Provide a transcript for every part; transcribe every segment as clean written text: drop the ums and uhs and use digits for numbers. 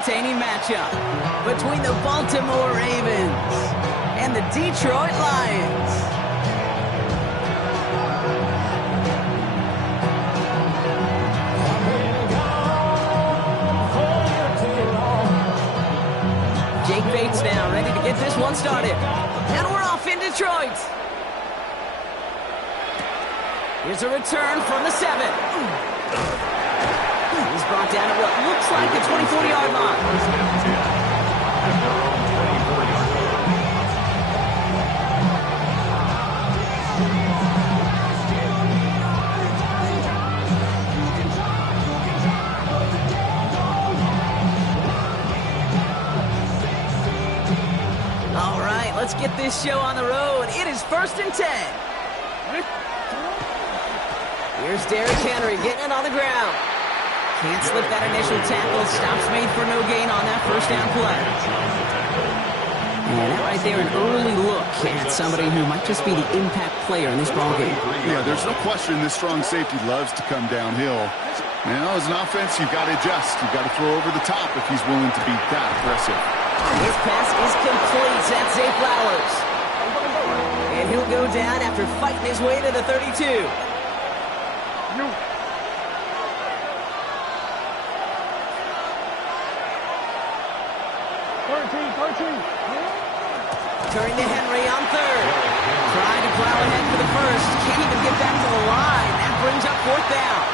Entertaining matchup between the Baltimore Ravens and the Detroit Lions. Jake Bates now ready to get this one started. And we're off in Detroit. Here's a return from the 7. He's brought down at what looks like the 24-yard line. All right, let's get this show on the road. It is 1st and 10. Here's Derrick Henry getting it on the ground. Can't slip that initial tackle. Stops made for no gain on that first down play. And that right there, an early look at somebody who might just be the impact player in this ballgame. Yeah, there's no question this strong safety loves to come downhill. Now, as an offense, you've got to adjust. You've got to throw over the top if he's willing to be that aggressive. His pass is complete. That's Zay Flowers. And he'll go down after fighting his way to the 32. Turning to Henry on 3rd. Trying to plow ahead for the first. Can't even get back to the line. That brings up 4th down.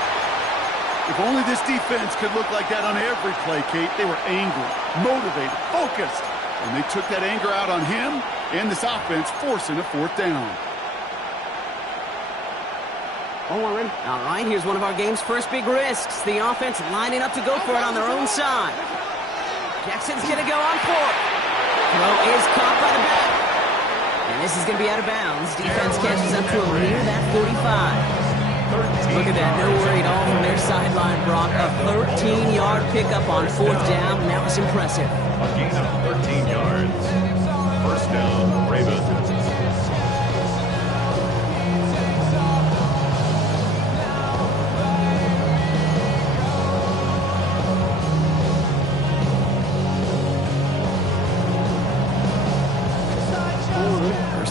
If only this defense could look like that on every play, Kate. They were angry, motivated, focused. And they took that anger out on him and this offense, forcing a 4th down. All right, here's one of our game's first big risks. The offense lining up to go for it on their own side. Jackson's going to go on 4th. Throw is caught by the back. And this is going to be out of bounds. Defense catches up to him near that 45. Look at that, no worry at all from their sideline, Brock. A 13-yard pickup on 4th down, and that was impressive. A gain of 13 yards. 1st down, Ravens.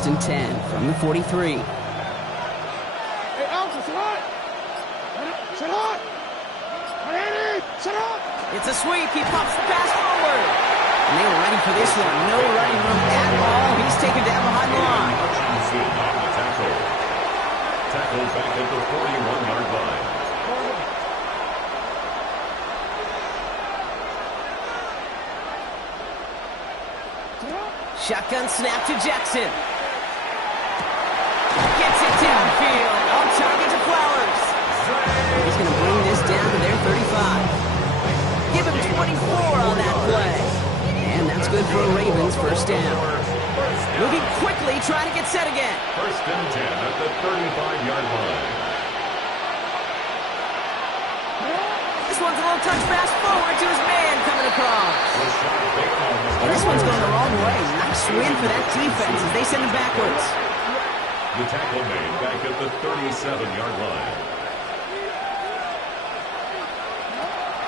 And 10 from the 43. It's a sweep. He pops the pass forward. And they were ready for this one. No running room at all. He's taken down behind the line. Tackle back at the 41-yard line. Shotgun snap to Jackson. Gets it downfield. On target to Flowers. He's going to bring this down to their 35. Give him 24 on that play. And that's good for a Ravens 1st down. Moving quickly, trying to get set again. 1st and 10 at the 35-yard line. This one's a little touch pass forward to his man coming across. And this one's going the wrong way. Nice win for that defense as they send him backwards. The tackle made back at the 37-yard line.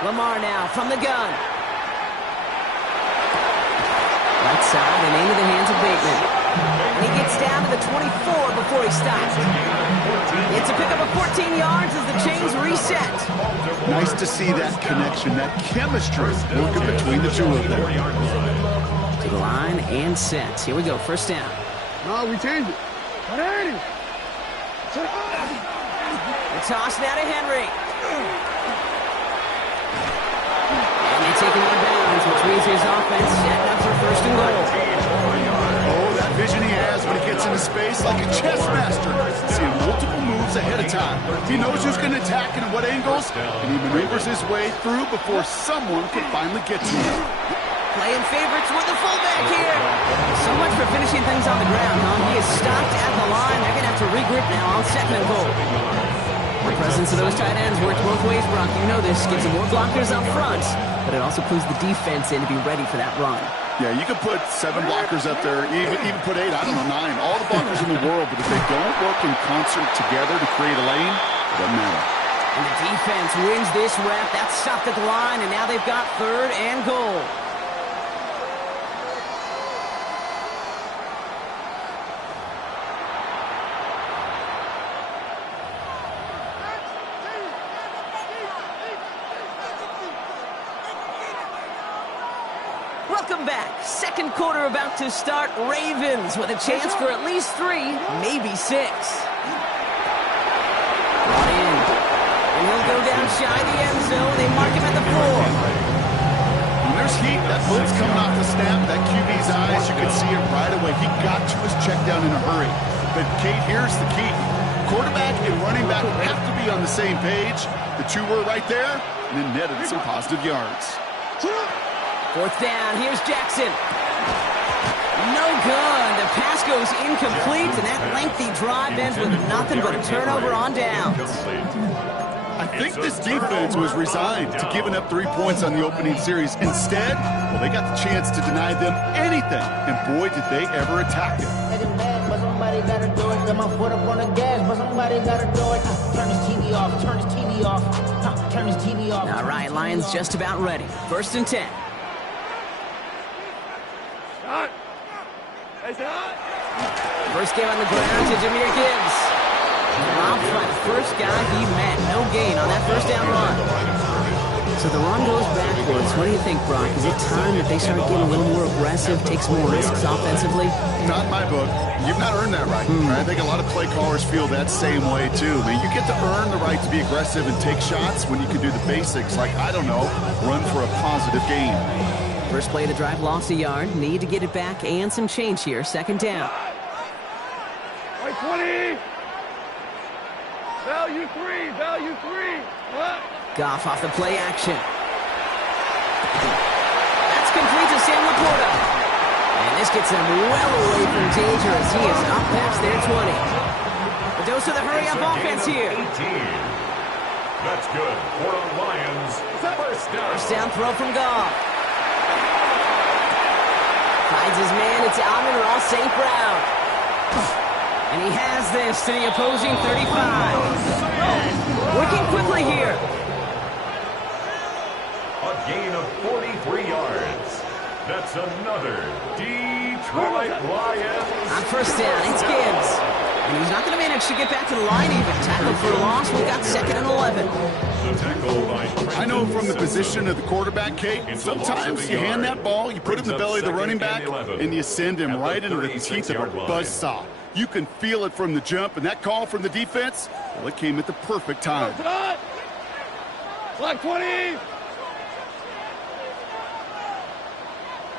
Lamar now from the gun. Right side and into the hands of Bateman. And he gets down to the 24 before he stops. It's a pickup of 14 yards as the chains reset. Nice to see that connection, that chemistry working between the two of them. To the line and set. Here we go, 1st down. No, we changed it. The toss now to Henry. And they take him out of bounds, which means his offense setting up for 1st and goal. Oh, that vision he has when he gets into space like a chess master. Seeing multiple moves ahead of time. He knows who's going to attack and at what angles, and he maneuvers his way through before someone can finally get to him. Playing favorites with the fullback here. So much for finishing things on the ground, huh? He is stopped at the line. They're going to have to regroup now on 2nd and goal. The presence of those tight ends works both ways, Brock. You know this. Gives them more blockers up front, but it also clues the defense in to be ready for that run. Yeah, you could put 7 blockers up there, even put 8, I don't know, 9. All the blockers in the world, but if they don't work in concert together to create a lane, it doesn't matter. And the defense wins this rep. That's stopped at the line, and now they've got 3rd and goal. Welcome back. Second quarter about to start. Ravens with a chance for at least 3, maybe 6. Brought in. And he'll go down shy the end zone. They mark him at the 4. When there's heat, that blitz coming off the snap, that QB's eyes, you can see it right away. He got to his check down in a hurry. But, Kate, here's the key. Quarterback and running back have to be on the same page. The two were right there, and then netted some positive yards. 4th down, here's Jackson. No good. The pass goes incomplete, and that lengthy drive ends with nothing but a turnover on downs. I think this defense was resigned to giving up 3 points on the opening series. Instead, well, they got the chance to deny them anything, and boy, did they ever attack it. But somebody gotta do it. Got my foot up on the gas, but somebody gotta do it. Turn his TV off, turn his TV off, turn his TV off. All right, Lions just about ready. 1st and 10. First game on the ground to Jahmyr Gibbs. Dropped by the first guy he met. No gain on that 1st down run. So the run goes backwards. What do you think, Brock? Is it time that they start getting a little more aggressive, take some more risks offensively? Not in my book. You've not earned that right. I think a lot of play callers feel that same way, too. I mean, you get to earn the right to be aggressive and take shots when you can do the basics, like, I don't know, run for a positive gain. First play of the drive, lost a yard. Need to get it back and some change here. 2nd down. Right 20. Value 3. Value 3. What? Goff off the play action. That's complete to Sam Laporta. And this gets him well away from danger as he is up past their 20. A dose of the hurry-up offense here. 18. That's good for the Lions. First down. First down throw from Goff. Finds his man. It's Amon-Ra St. Brown. And he has this to the opposing 35. Working quickly here. A gain of 43 yards. That's another Detroit Lions. On first down, it's Gibbs. And he's not going to manage to get back to the line even. Tackled for a loss. We've got 2nd and 11. The tackle by I know from the position of the quarterback, Kate, sometimes you hand that ball, you put it in the belly of the running back, and you send him right into the teeth of a buzzsaw. You can feel it from the jump, and that call from the defense, well, it came at the perfect time. Block 20.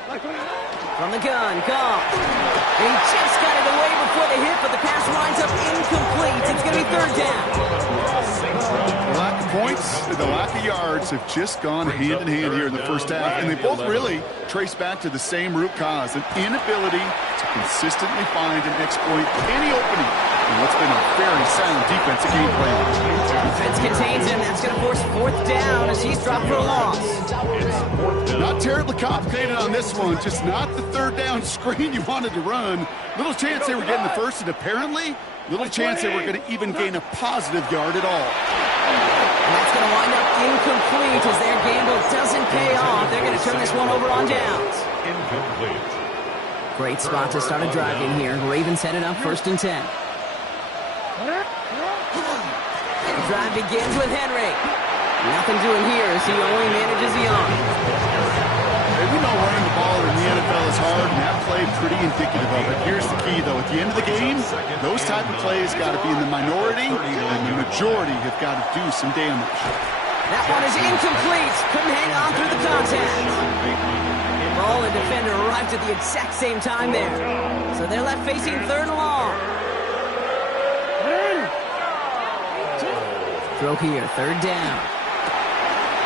From the gun, Goff. And he just got it away before the hit, but the pass winds up incomplete. It's going to be 3rd down. The lack of points and the lack of yards have just gone hand in hand here in the first half, and they both really trace back to the same root cause, an inability to consistently find and exploit any opening in what's been a very sound defensive game plan. Defense contains him. That's going to force 4th down as he's dropped for a loss. Not terribly complicated on this one, just not the 3rd down screen you wanted to run. Little chance they were getting the first, and apparently little chance they were going to even gain a positive yard at all. And that's going to wind up incomplete as their gamble doesn't pay off. They're going to turn this one over on downs. Incomplete. Great spot to start a drive in here. Ravens headed up 1st and 10. The drive begins with Henry. Nothing doing here as he only manages the arm. Hey, we know running the ball in the NFL is hard, and that play pretty indicative of it. Here's the key, though. At the end of the game, those type of plays got to be in the minority, and the majority have got to do some damage. That one is incomplete. Couldn't hang on through the contact. Ball and defender arrived at the exact same time there. So they're left facing 3rd and long. Throw here, 3rd down.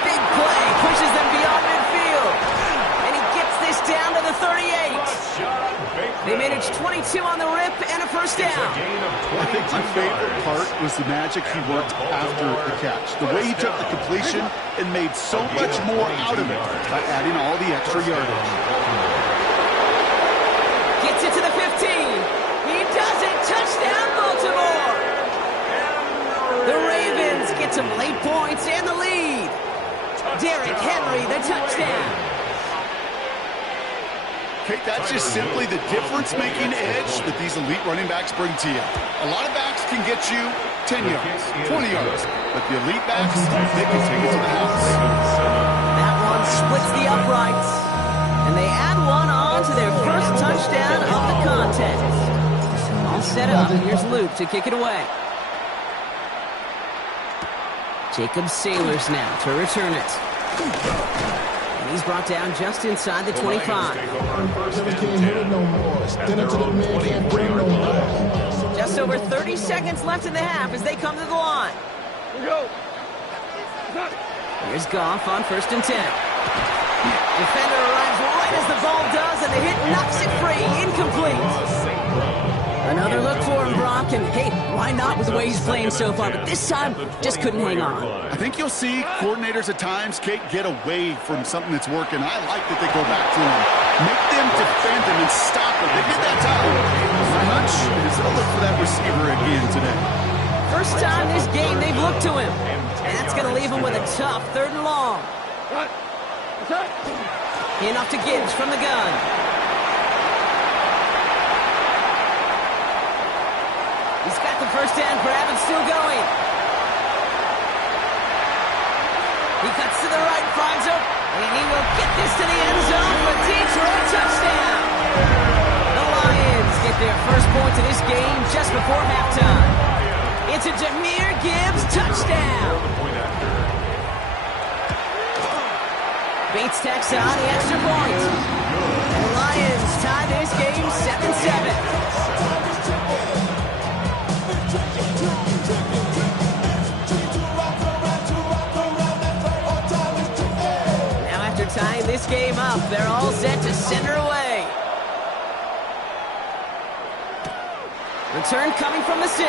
Big play, pushes them beyond midfield. And he gets this down to the 38. They managed 22 on the rip and a first down. I think my favorite part was the magic he worked after the catch. The way he took the completion and made so much more out of it by adding all the extra yardage. Gets it to the 15. He does it. Touchdown, Baltimore. The Ravens get got some late points and the lead. Derrick Henry, the touchdown. Kate, that's just simply the difference-making edge that these elite running backs bring to you. A lot of backs can get you 10 yards, 20 yards, but the elite backs, they can take it to the house. That one splits the uprights, and they add one on to their first touchdown of the contest. All set up. Here's Luke to kick it away. Jacob Sailors now to return it. And he's brought down just inside the 25. Just over 30 seconds left in the half as they come to the line. Here's Goff on 1st and 10. Defender arrives right as the ball does, and the hit knocks it free. Incomplete. Another look for him, Brock, and hey, why not with the way he's playing so far, but this time, just couldn't hang on. I think you'll see coordinators at times, Kate, get away from something that's working. I like that they go back to him. Make them defend him and stop him. They did that time. My hunch is they'll look for that receiver again today. First time this game they've looked to him, and that's going to leave him with a tough 3rd and long. In off to Gibbs from the gun. He's got the first down grab and still going. He cuts to the right, finds him, and he will get this to the end zone for a Detroit touchdown. The Lions get their first points of this game just before halftime. It's a Jahmyr Gibbs touchdown. Bates tacks on the extra point. The Lions tie this game 7-7. Tying this game up, they're all set to send her away. Return coming from the 6.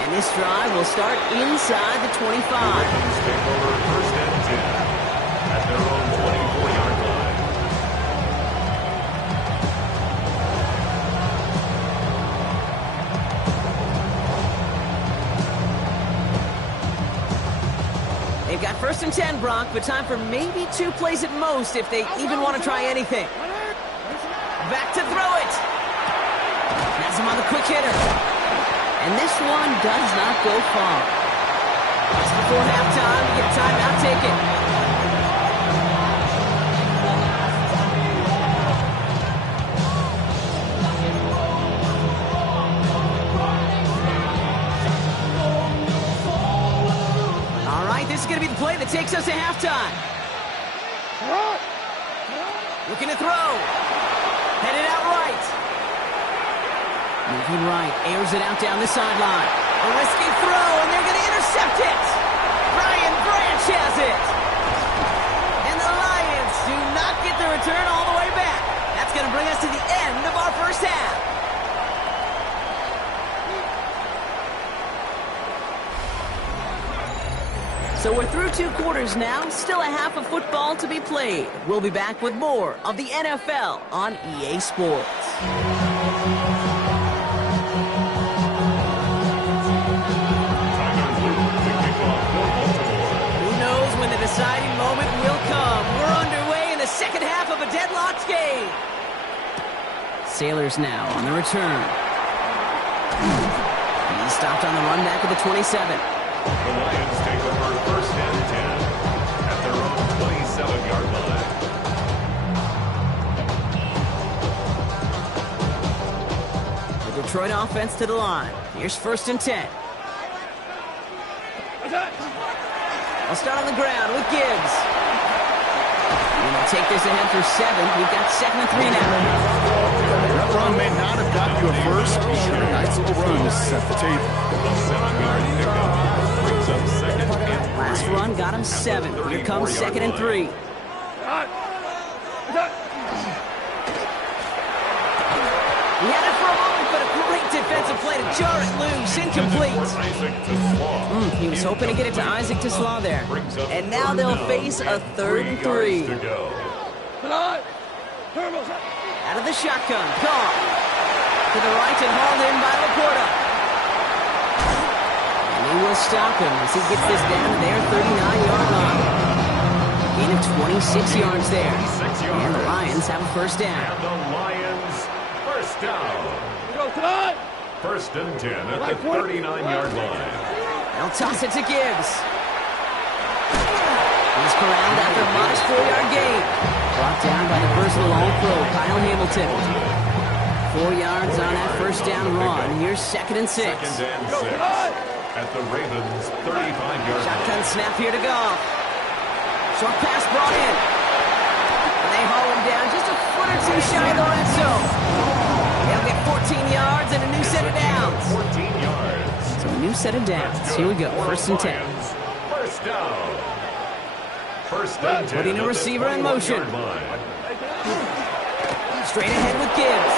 And this drive will start inside the 25. Take over 1st and 10 at their own 24-yard line. They've got 1st and 10, Brock, but time for maybe 2 plays at most if they even want to try anything. Back to throw it. Has him on the quick hitter. And this one does not go far. Just before halftime, we get a timeout taken. This is going to be the play that takes us to halftime. Looking to throw. Headed out right. Moving right. Airs it out down the sideline. A risky throw, and they're going to intercept it. Brian Branch has it. And the Lions do not get the return all the way back. That's going to bring us to the end of our first half. So we're through 2 quarters now, still a half of football to be played. We'll be back with more of the NFL on EA Sports. Who knows when the deciding moment will come? We're underway in the second half of a deadlocked game. Sailors now on the return. He's stopped on the run back of the 27. The Lions take over 1st and 10 at their own 27-yard line. The Detroit offense to the line. Here's 1st and 10. I'll start on the ground with Gibbs. And they'll take this ahead for 7. We've got 2nd and 3 now. That run may not have got you a first, but a nice little run to set the table. The 7-yard pickup brings up 2nd and 3. Last run got him 7. Here comes 2nd and 3. He had it for a moment, but a great defensive play to jar it loose. Incomplete. He was hoping to get it to Isaac TeSlaa there. And now they'll face a 3rd and 3. Out of the shotgun. Goff. To the right and hauled in by Laporta. They will stop him as he gets this down to their 39-yard line. Gain of 26 yards there. 26 yards. And the Lions have a first down. And the Lions, first down. Go tonight. First and 10 at the 39-yard line. They'll toss it to Gibbs. He's corralled after a modest 4-yard gain. Brought down by the personal all-pro, Kyle Hamilton. 4 yards on that first down run. Here's 2nd and 6. Second and 6 at the Ravens' 35-yard line. Shotgun snap here to go. Short pass brought in. And they haul him down just a foot or two shy of the red zone. They'll get 14 yards and a new set of downs. 14 yards. So a new set of downs. Here we go. First and 10. First down. First and 10. Putting a receiver in motion. Line. Straight ahead with Gibbs.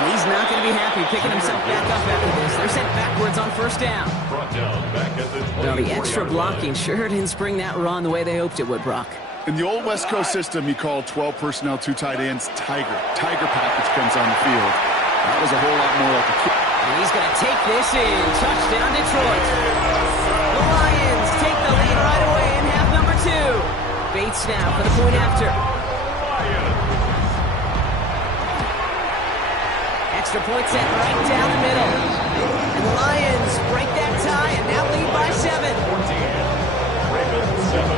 And he's not going to be happy picking himself back up after this. They're sent backwards on first down. Brought down back at the 24-yard Well, the extra blocking line. sure didn't spring that run the way they hoped it would, Brock. In the old West Coast system, you call 12 personnel, 2 tight ends, Tiger. Tiger package comes on the field. That was a whole lot more like a kick. And he's going to take this in. Touchdown, Detroit. The Lions take the lead right away in half number 2. Bates now for the point after. Extra point set right down the middle. And the Lions break that tie and now lead by 7. Ravens 7.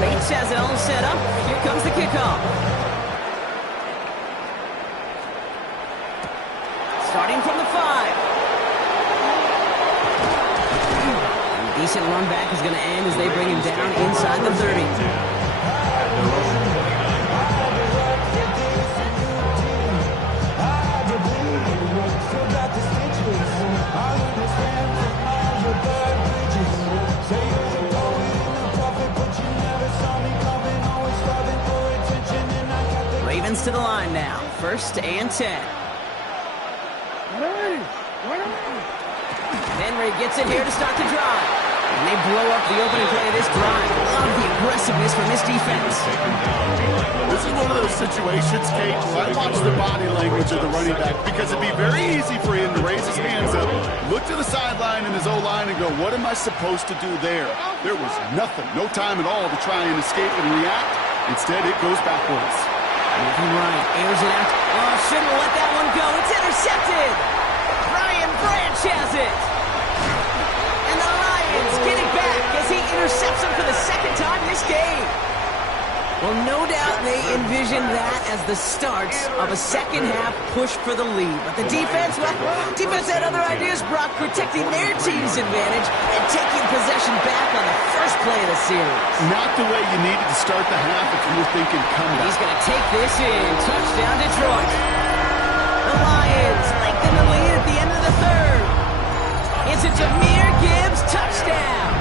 Bates has it all set up. Here comes the kickoff. Starting from the 5. And a decent run back is going to end as they bring him down inside the 30. Ravens to the line now. First and 10. Henry gets it here to start the drive. And they blow up the opening play of this drive. Love the aggressiveness from this defense. This is one of those situations, Kate, where I watch the body language of the running back because it'd be very easy for him to raise his hands up, look to the sideline in his O-line and go, what am I supposed to do there? There was nothing, no time at all to try and escape and react. Instead, it goes backwards. Moving right, airs it out. Oh, shouldn't let that one go. It's intercepted. Brian Branch has it. And the Lions get it back as he intercepts him for the second time this game. Well, no doubt they envisioned that as the start of a second-half push for the lead. But the defense, well, defense had other ideas, Brock, protecting their team's advantage and taking possession back on the first play of the series. Not the way you needed to start the half if you were thinking comeback. He's going to take this in. Touchdown, Detroit. The Lions lengthen the lead at the end of the third. It's a Jahmyr Gibbs touchdown.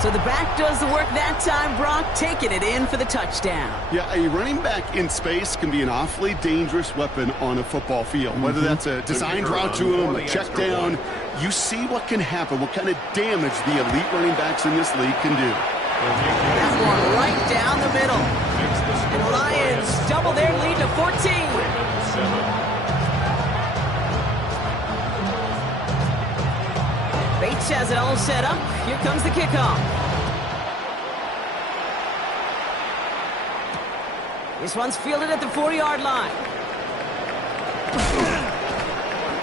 So the back does the work that time, Brock, taking it in for the touchdown. Yeah, a running back in space can be an awfully dangerous weapon on a football field. Whether that's a designed route to him, a check down, you see what can happen, what kind of damage the elite running backs in this league can do. That one right down the middle. And the Lions double their lead to 14. Bates has it all set up. Here comes the kickoff. This one's fielded at the 4-yard line.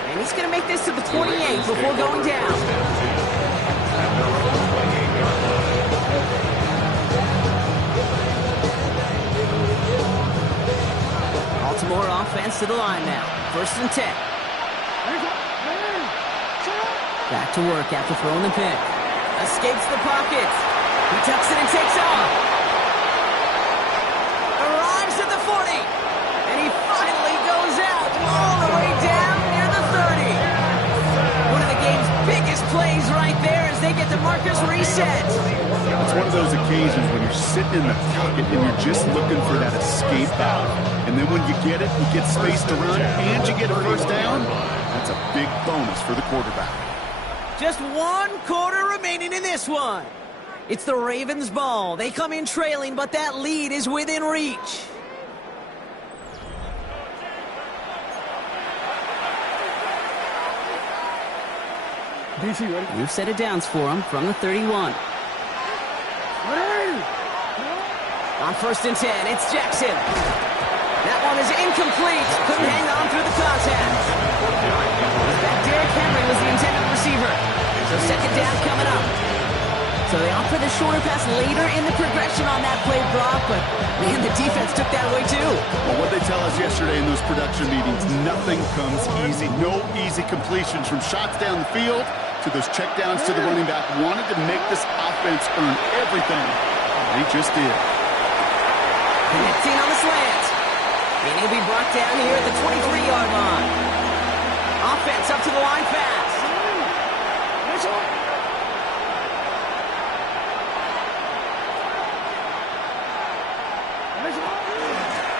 And he's going to make this to the 28 before going down. Baltimore offense to the line now. First and 10. Back to work after throwing the pick. Escapes the pocket. He tucks it and takes off. Arrives at the 40. And he finally goes out all the way down near the 30. One of the game's biggest plays right there as they get the markers reset. It's one of those occasions when you're sitting in the pocket and you're just looking for that escape valve. And then when you get it, you get space to run, and you get a first down, that's a big bonus for the quarterback. Just 1 quarter remaining in this one. It's the Ravens' ball. They come in trailing, but that lead is within reach. DC, ready? New set of downs for him from the 31. Ready! On 1st and 10, it's Jackson. That one is incomplete. Couldn't hang on through the contact. That Derrick Henry was the intended receiver. So 2nd down coming up. So they opt for the shorter pass later in the progression on that play, Brock, but man, the defense took that away too. Well, what they tell us yesterday in those production meetings, nothing comes easy. No easy completions from shots down the field to those checkdowns to the running back. Wanted to make this offense earn everything. They just did. Connecting on the slant. And he'll be brought down here at the 23-yard line. Offense up to the line fast.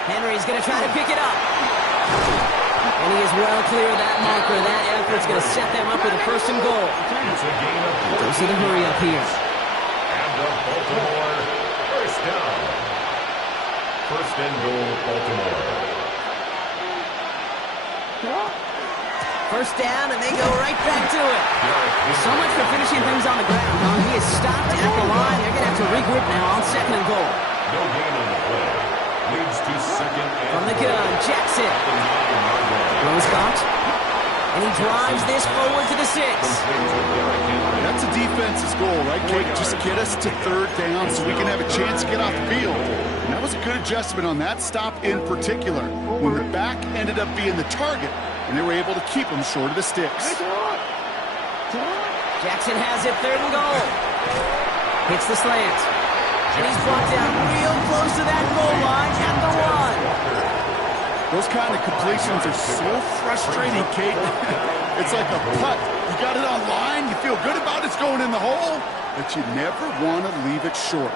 Henry's going to try to pick it up. And he is well clear of that marker. That effort's going to set them up with a 1st and goal. It's a gain of 4. Don't see the hurry up here. And the Baltimore 1st down. 1st and goal, Baltimore. 1st down, and they go right back to it. So much for finishing things on the ground, huh? He is stopped at the line. They're going to have to regroup now on 2nd and goal. No gain on the play. Leads to 2nd and From the gun, Jackson. Throws caught. And he drives this forward to the 6. That's a defense's goal, right, Kate? Just get us to 3rd down so we can have a chance to get off the field. And that was a good adjustment on that stop in particular, when the back ended up being the target, and they were able to keep him short of the sticks. Jackson has it, 3rd and goal. Hits the slant. And he's brought down real close to that goal line at the 1. Those kind of completions are so frustrating, Kate. It's like a putt. You got it on line, you feel good about it's going in the hole, but you never want to leave it short.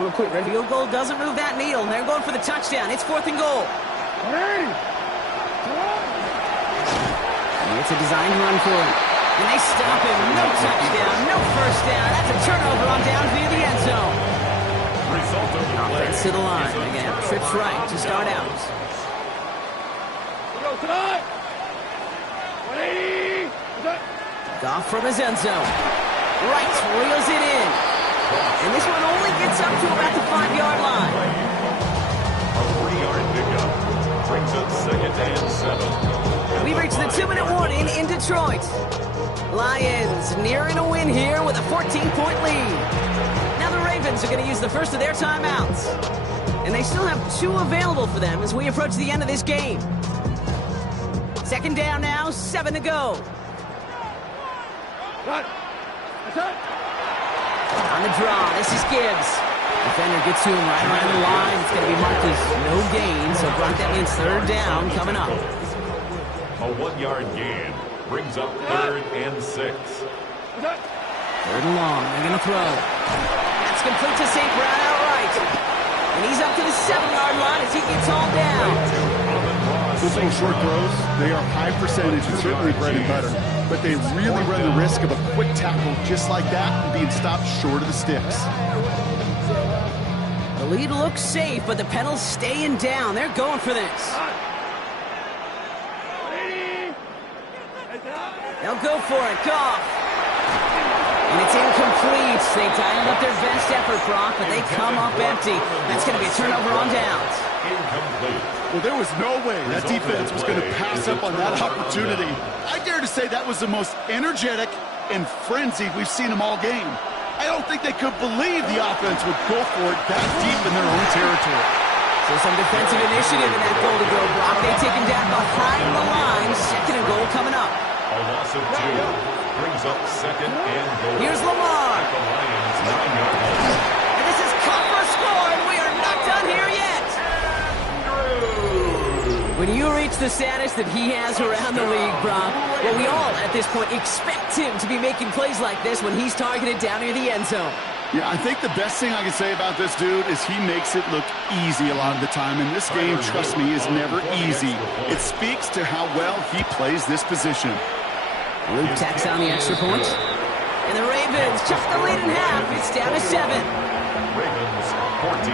Real quick, field goal doesn't move that needle. They're going for the touchdown. It's 4th and goal. And it's a designed run for him. And they stop him. No touchdown, no 1st down. That's a turnover on down via the end zone. Result of the play. Offense to the line. They're going to have trips right to start out. Goff from his end zone. Right, reels it in. And this one only gets up to about the 5-yard line. A 3-yard pickup. Brings up 2nd and 7. We've reached the 2-minute warning in Detroit. Lions nearing a win here with a 14-point lead. Now the Ravens are going to use the first of their timeouts. And they still have 2 available for them as we approach the end of this game. 2nd down now, 7 to go. On the draw, this is Gibbs. Defender gets to him right around the line. It's going to be marked as no gain, so Brock, that means 3rd down coming up. A 1-yard gain. Brings up 3rd and 6. 3rd and long, they're going to throw. That's complete to St. Brown outright. And he's up to the 7-yard line as he gets hauled down. Those little short throws, they are high percentage and certainly bread and butter. But they really run the risk of a quick tackle just like that and being stopped short of the sticks. The lead looks safe, but the pedals staying down. They're going for this. They'll go for it. Goff. And it's incomplete. They dialed up their best effort, Brock, but they come up empty. That's going to be a turnover on downs. Incomplete. Well, there was no way that defense was going to pass up on that opportunity. I dare to say that was the most energetic and frenzied we've seen them all game. I don't think they could believe the offense would go for it that deep in their own territory. So some defensive initiative in that goal to go, Brock. They take him down behind the line. 2nd and goal coming up. A loss of 2. Brings up 2nd and goal. Here's Lamar. At the Lions' 9-yard line. And this is caught for a score, and we are not done here yet. When you reach the status that he has around the league, Brock, well, we all, at this point, expect him to be making plays like this when he's targeted down near the end zone. Yeah, I think the best thing I can say about this dude is he makes it look easy a lot of the time, and this game, trust me, is never easy. It speaks to how well he plays this position. Luke tacks on the extra point. And the Ravens cut the lead in half. It's down to 7. Ravens 14.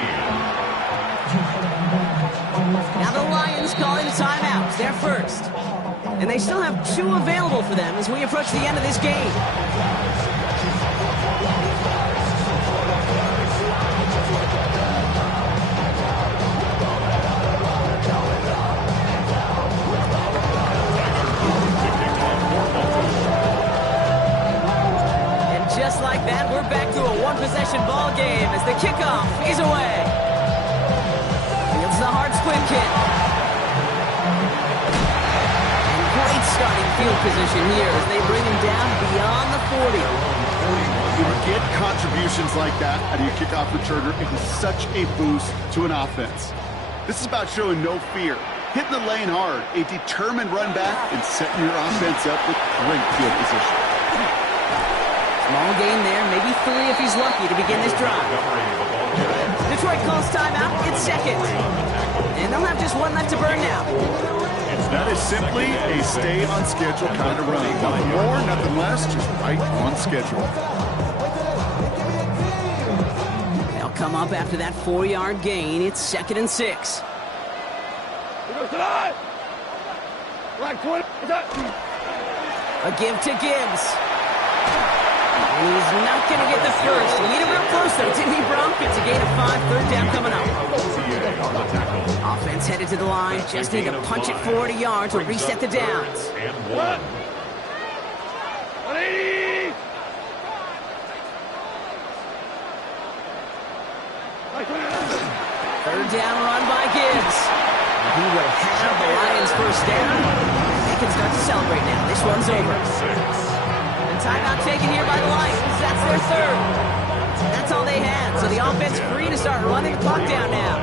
Now the Lions calling a timeout. They're first. And they still have 2 available for them as we approach the end of this game. Just like that, we're back to a one-possession ball game as the kickoff is away. Fields the hard squib kick. And great starting field position here as they bring him down beyond the 40. You get contributions like that out of your kickoff returner. It is such a boost to an offense. This is about showing no fear, hitting the lane hard, a determined run back, and setting your offense up with great field position. Small gain there, maybe 3 if he's lucky to begin this drive. Detroit calls timeout, it's second. And they'll have just 1 left to burn now. That is simply a stay on schedule kind of run. Nothing more, nothing less, just right on schedule. They'll come up after that 4-yard gain. It's 2nd and 6. Here goes tonight. Like 20. A give to Gibbs. And he's not going to get the first. He hit him real close, though, didn't he, Bronk? It's a gain of 5, 3rd down coming up. Offense headed to the line. Just need to punch it 40 yards or reset the downs. And 1. 180. Like 3rd down run by Gibbs. He will have the Lions first down. They can start to celebrate now. This one's over. 6. Timeout taken here by the Lions. That's their 3rd. That's all they had. So the offense free to start running the clock down now.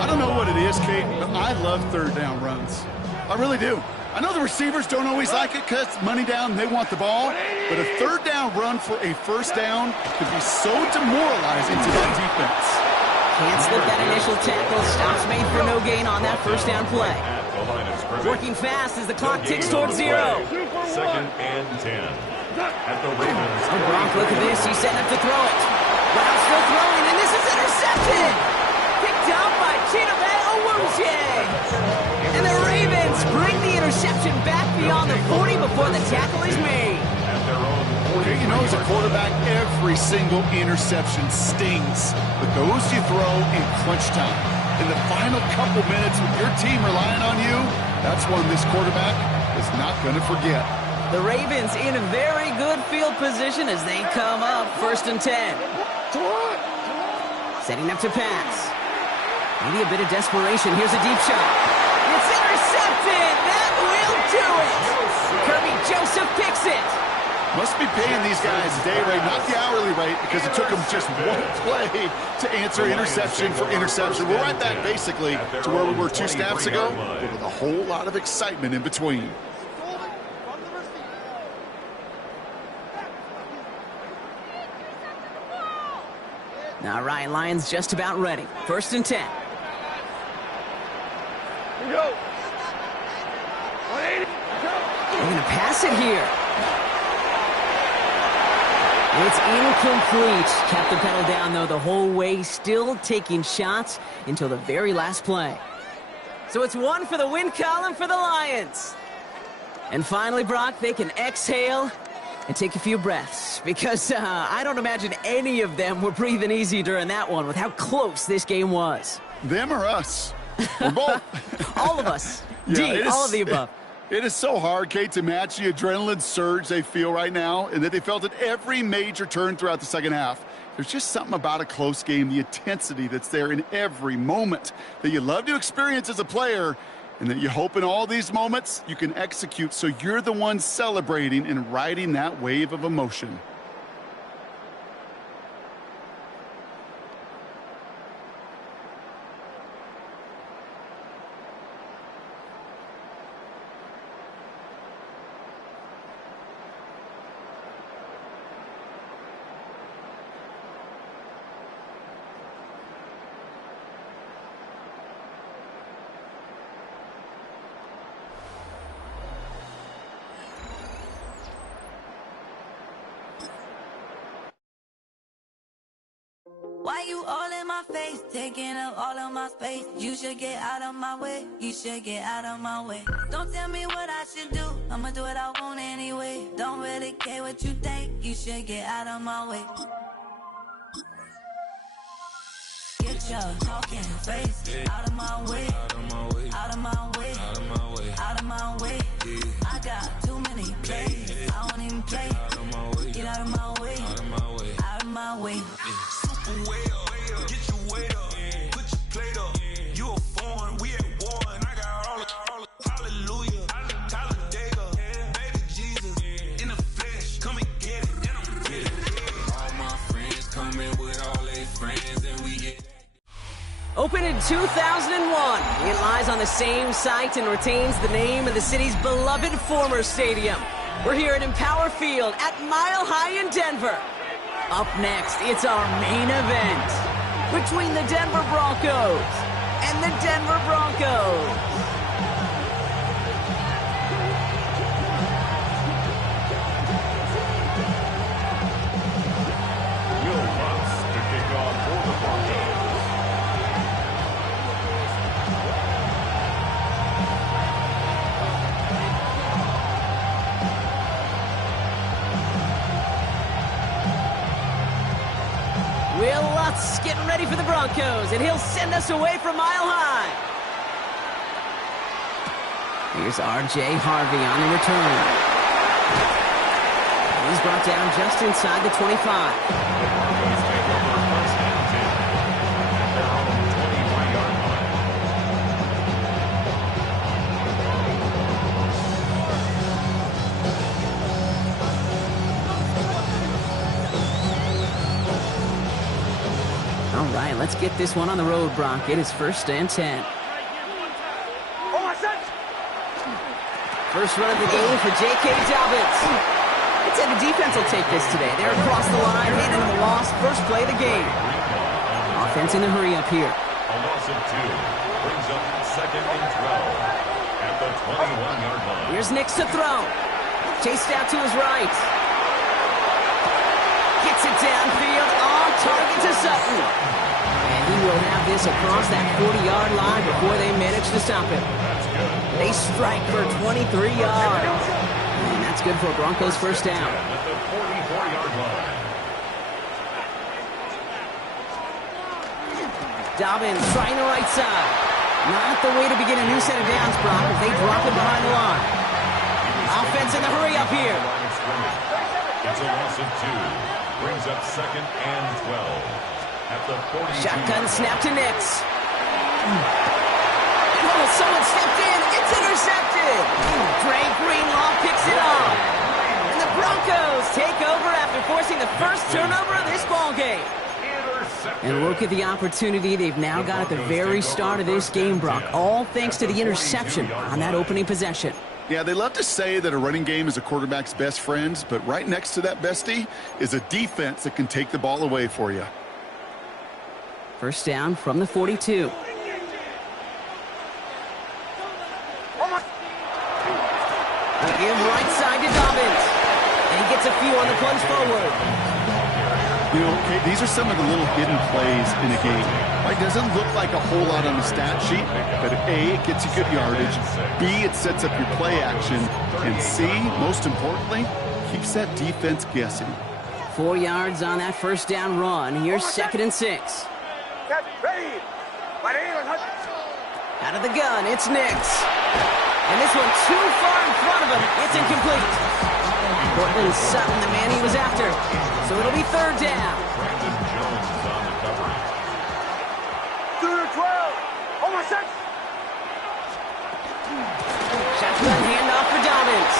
I don't know what it is, Kate, but I love 3rd down runs. I really do. I know the receivers don't always like it because money down, they want the ball. But a 3rd down run for a first down could be so demoralizing to that defense. Can't slip that initial tackle. Stops made for no gain on that first down play. Working fast as the clock ticks towards 0. 2nd and 10. At the Ravens. Oh, Gronk, look at this. He's setting up to throw it. Brown still throwing, and this is intercepted. Picked up by Chidobe Awuzie. And the Ravens bring the interception back beyond the 40 before the tackle is made. At their own 40. Okay, you know, as a quarterback, every single interception stings. But those you throw in crunch time. In the final couple minutes with your team relying on you, that's one this quarterback is not going to forget. The Ravens in a very good field position as they come up 1st and 10. Setting up to pass. Maybe a bit of desperation. Here's a deep shot. It's intercepted. That will do it. Kirby Joseph picks it. Must be paying these guys a day rate, not the hourly rate, because it took them just 1 play to answer interception for interception. We're right back basically to where we were 2 snaps ago, but with a whole lot of excitement in between. All right, Lions just about ready. 1st and 10. Here we go. 180. They're going to pass it here. It's incomplete. Kept the pedal down, though, the whole way, still taking shots until the very last play. So it's 1 for the win column for the Lions. And finally, Brock, they can exhale and take a few breaths because I don't imagine any of them were breathing easy during that one with how close this game was. Them or us? We're both. All of us. Yeah, all of the above. It is so hard, Kate, to match the adrenaline surge they feel right now and that they felt at every major turn throughout the second half. There's just something about a close game, the intensity that's there in every moment that you love to experience as a player and that you hope in all these moments you can execute so you're the one celebrating and riding that wave of emotion. you all in my face, taking up all of my space. You should get out of my way. You should get out of my way. Don't tell me what I should do. I'ma do what I want anyway. Don't really care what you think. You should get out of my way. Get your talking face out of my way. Out of my way. Out of my way. Out of my way. Out of my way. I got too many plays. I don't even play. Out of my way. Get out of my way. Out of my way. Out of my way. Super way up. Get your weight up. Put your plate up. You a foreign. We at war. And I got all hallelujah. Talladega. Baby Jesus. In the flesh. Come and get it. And I'm get it. All my friends coming with all their friends. And we get Opened in 2001, it lies on the same site and retains the name of the city's beloved former stadium. We're here at Empower Field at Mile High in Denver. Up next, it's our main event between the Denver Broncos and the Denver Broncos. Will Lutz to kick off for the Broncos. Will Lutz getting ready for the Broncos, and he'll send us away from Mile High. Here's R.J. Harvey on the return. He's brought down just inside the 25. The Broncos take over first and 10 at their own 21-yard line. All right, let's get this one on the road, Brock. It is first and 10. First run of the game for J.K. Dobbins. I'd say the defense will take this today. They're across the line, handing them a loss. First play of the game. Offense in the hurry up here. A loss of 2 brings up second and 12 at the 21-yard line. Here's Nix to throw. Chased out to his right. Gets it downfield on target to Sutton. And he will have this across that 40-yard line before they manage to stop him. They strike for 23 yards. And that's good for a Broncos first down. At the 44-yard line. Dobbins trying the right side. Not the way to begin a new set of downs, Brock, as they drop it behind the line. Offense in the hurry up here. It's a loss of 2. Brings up second and 12 at the 42. Shotgun snap to Nix. Oh, someone stepped in. It's intercepted. Dre Greenlaw picks it off. And the Broncos take over after forcing the first turnover of this ball game. And look at the opportunity they've now got at the very start of this game, Brock, all thanks to the interception on that opening possession. Yeah, they love to say that a running game is a quarterback's best friend, but right next to that bestie is a defense that can take the ball away for you. First down from the 42. Give right side to Dobbins. And he gets a few on the plunge forward. You know, okay, these are some of the little hidden plays in a game. It doesn't look like a whole lot on the stat sheet, but A, it gets you good yardage, B, it sets up your play action, and C, most importantly, keeps that defense guessing. 4 yards on that first down run. Here's second and 6. Out of the gun, it's Nix. And this one too far in front of him. It's incomplete. Portland Sutton, the man he was after. So it'll be third down. Brandon Jones is on the cover. 12. Over 6. Shotgun handoff for Dobbins.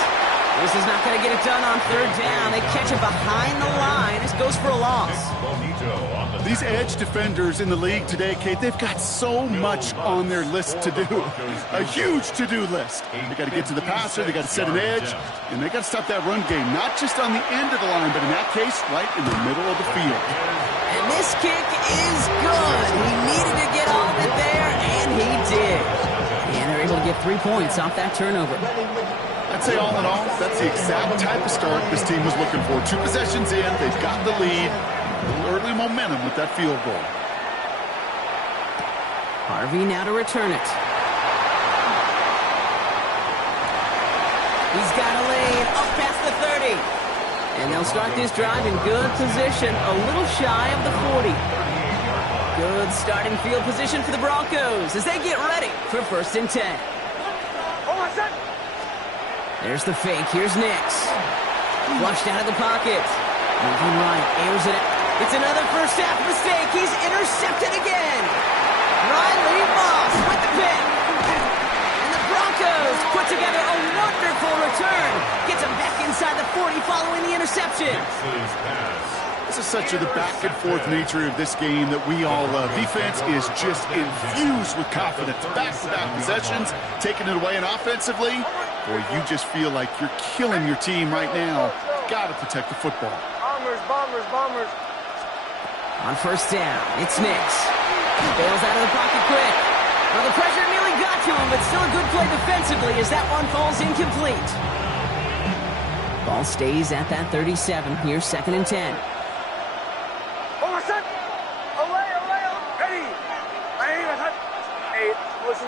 This is not going to get it done on third down. They catch it behind the line. This goes for a loss. Bonito on the These edge defenders in the league today, Kate, they've got so much on their list to do. A huge to-do list. They got to get to the passer, they got to set an edge, and they got to stop that run game, not just on the end of the line, but in that case, right in the middle of the field. And this kick is good. He needed to get all of it there, and he did. And they're able to get 3 points off that turnover. I'd say all in all, that's the exact type of start this team was looking for. 2 possessions in, they've got the lead. A little early momentum with that field goal. Harvey now to return it. He's got a lane up past the 30. And they'll start this drive in good position, a little shy of the 40. Good starting field position for the Broncos as they get ready for 1st and 10. There's the fake. Here's Nix. Flushed out of the pocket. Moving right. Airs it. It's another first half mistake. He's intercepted again. Riley Moss with the pick. And the Broncos put together a wonderful return. Gets him back inside the 40 following the interception. This is such the back-and-forth nature of this game that we all love. Defense is just infused with confidence. Back-to-back possessions, taking it away, and offensively, boy, you just feel like you're killing your team right now. Got to protect the football. Bombers. On 1st down, it's Nix. Bails out of the pocket quick. Well, the pressure nearly got to him, but still a good play defensively as that one falls incomplete. Ball stays at that 37. Here's 2nd and 10.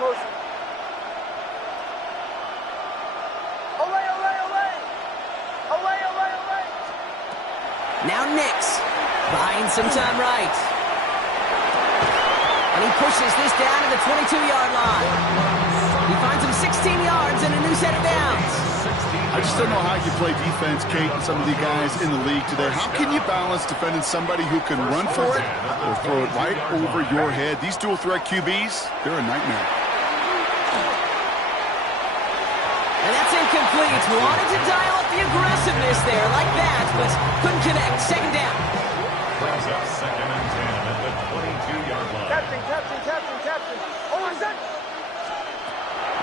Motion. Now Nix buying some time right. And he pushes this down to the 22-yard line. He finds him 16 yards and a new set of downs. I just don't know how you play defense, Kate, and some of the guys in the league today. How can you balance defending somebody who can run for it or throw it right over your head? These dual-threat QBs, they're a nightmare. And that's incomplete. Wanted to dial up the aggressiveness there like that, but couldn't connect. 2nd down. Brings up 2nd and 10 at the 22-yard line. Captain.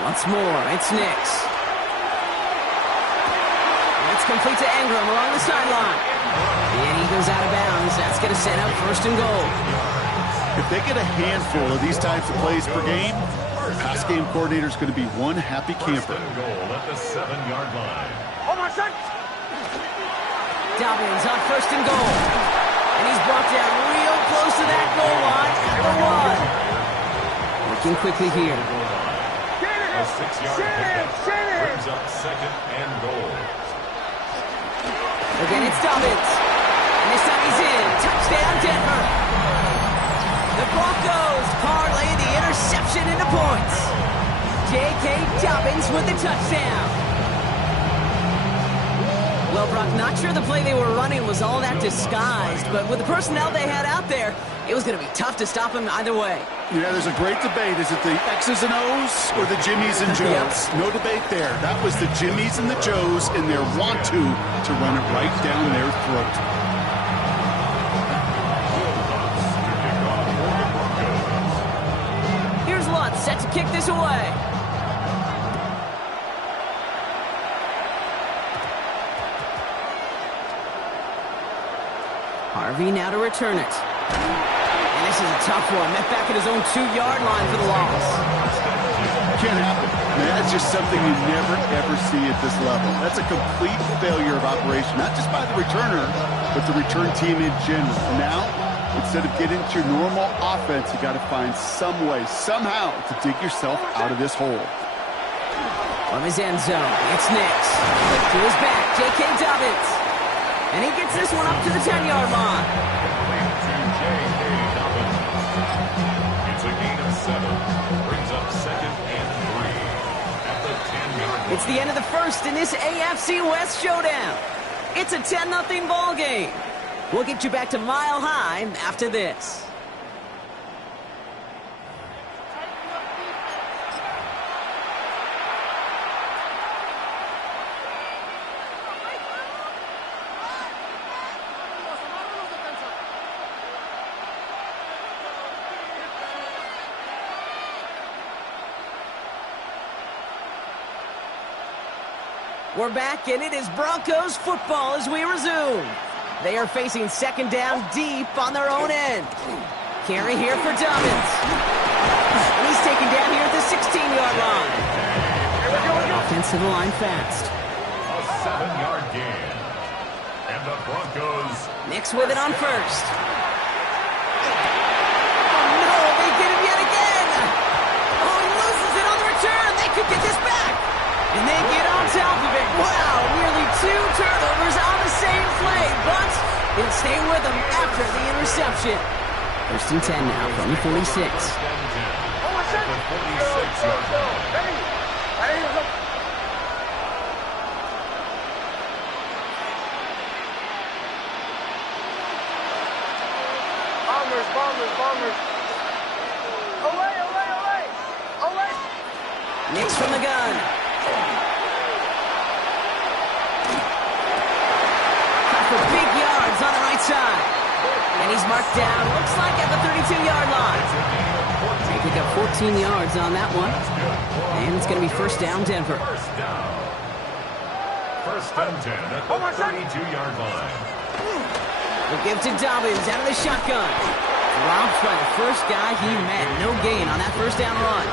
Once more, it's Nix. It's complete to Ingram along the sideline. And he goes out of bounds. That's going to set up 1st and goal. If they get a handful of these types of plays per game, pass game coordinator is going to be one happy camper. 1st and goal at the 7-yard line. Dobbins on 1st and goal. And he's brought down real close to that goal line at the 1. Working quickly here. A 6-yard pickup brings up 2nd and goal. Again, it's Dobbins. And this time he's in. Touchdown, Denver. The Broncos parlay the interception into points. J.K. Dobbins with the touchdown. Well, Brock, not sure the play they were running was all that disguised, but with the personnel they had out there, it was going to be tough to stop him either way. Yeah, there's a great debate. Is it the X's and O's or the Jimmies and Joes? No debate there. That was the Jimmies and the Joes in their want-to run it right down their throat. Here's Lutz set to kick this away. Harvey now to return it. And this is a tough one. Met back at his own 2-yard line for the loss. Can't happen. Man, that's just something you never, ever see at this level. That's a complete failure of operation, not just by the returner, but the return team in general. Now, instead of getting to your normal offense, you got to find some way, somehow, to dig yourself out of this hole. From his end zone, it's Nix. To his back, J.K. Dobbins. And he gets this one up to the 10-yard line. It's a gain of 7. Brings up 2nd and 3 at the 10-yard line. It's the end of the first in this AFC West showdown. It's a 10-0 ball game. We'll get you back to Mile High after this. We're back, and it is Broncos football as we resume. They are facing 2nd down deep on their own end. Carry here for Dobbins. And he's taken down here at the 16-yard line. Offensive line fast. A 7-yard gain. And the Broncos. Nix with it on 1st. Oh, no, they get him yet again. after the interception. First and 10 now from the 46. First and 10 at the 46-yard line. Bombers. Away. Nix from the gun. Cut for big yards on the right side. And he's marked down, looks like at the 32-yard line. They pick up 14 yards on that one. And it's going to be first down, Denver. First and 10 at the 32-yard line. We'll give to Dobbins out of the shotgun. Dropped by the first guy he met. No gain on that first down run.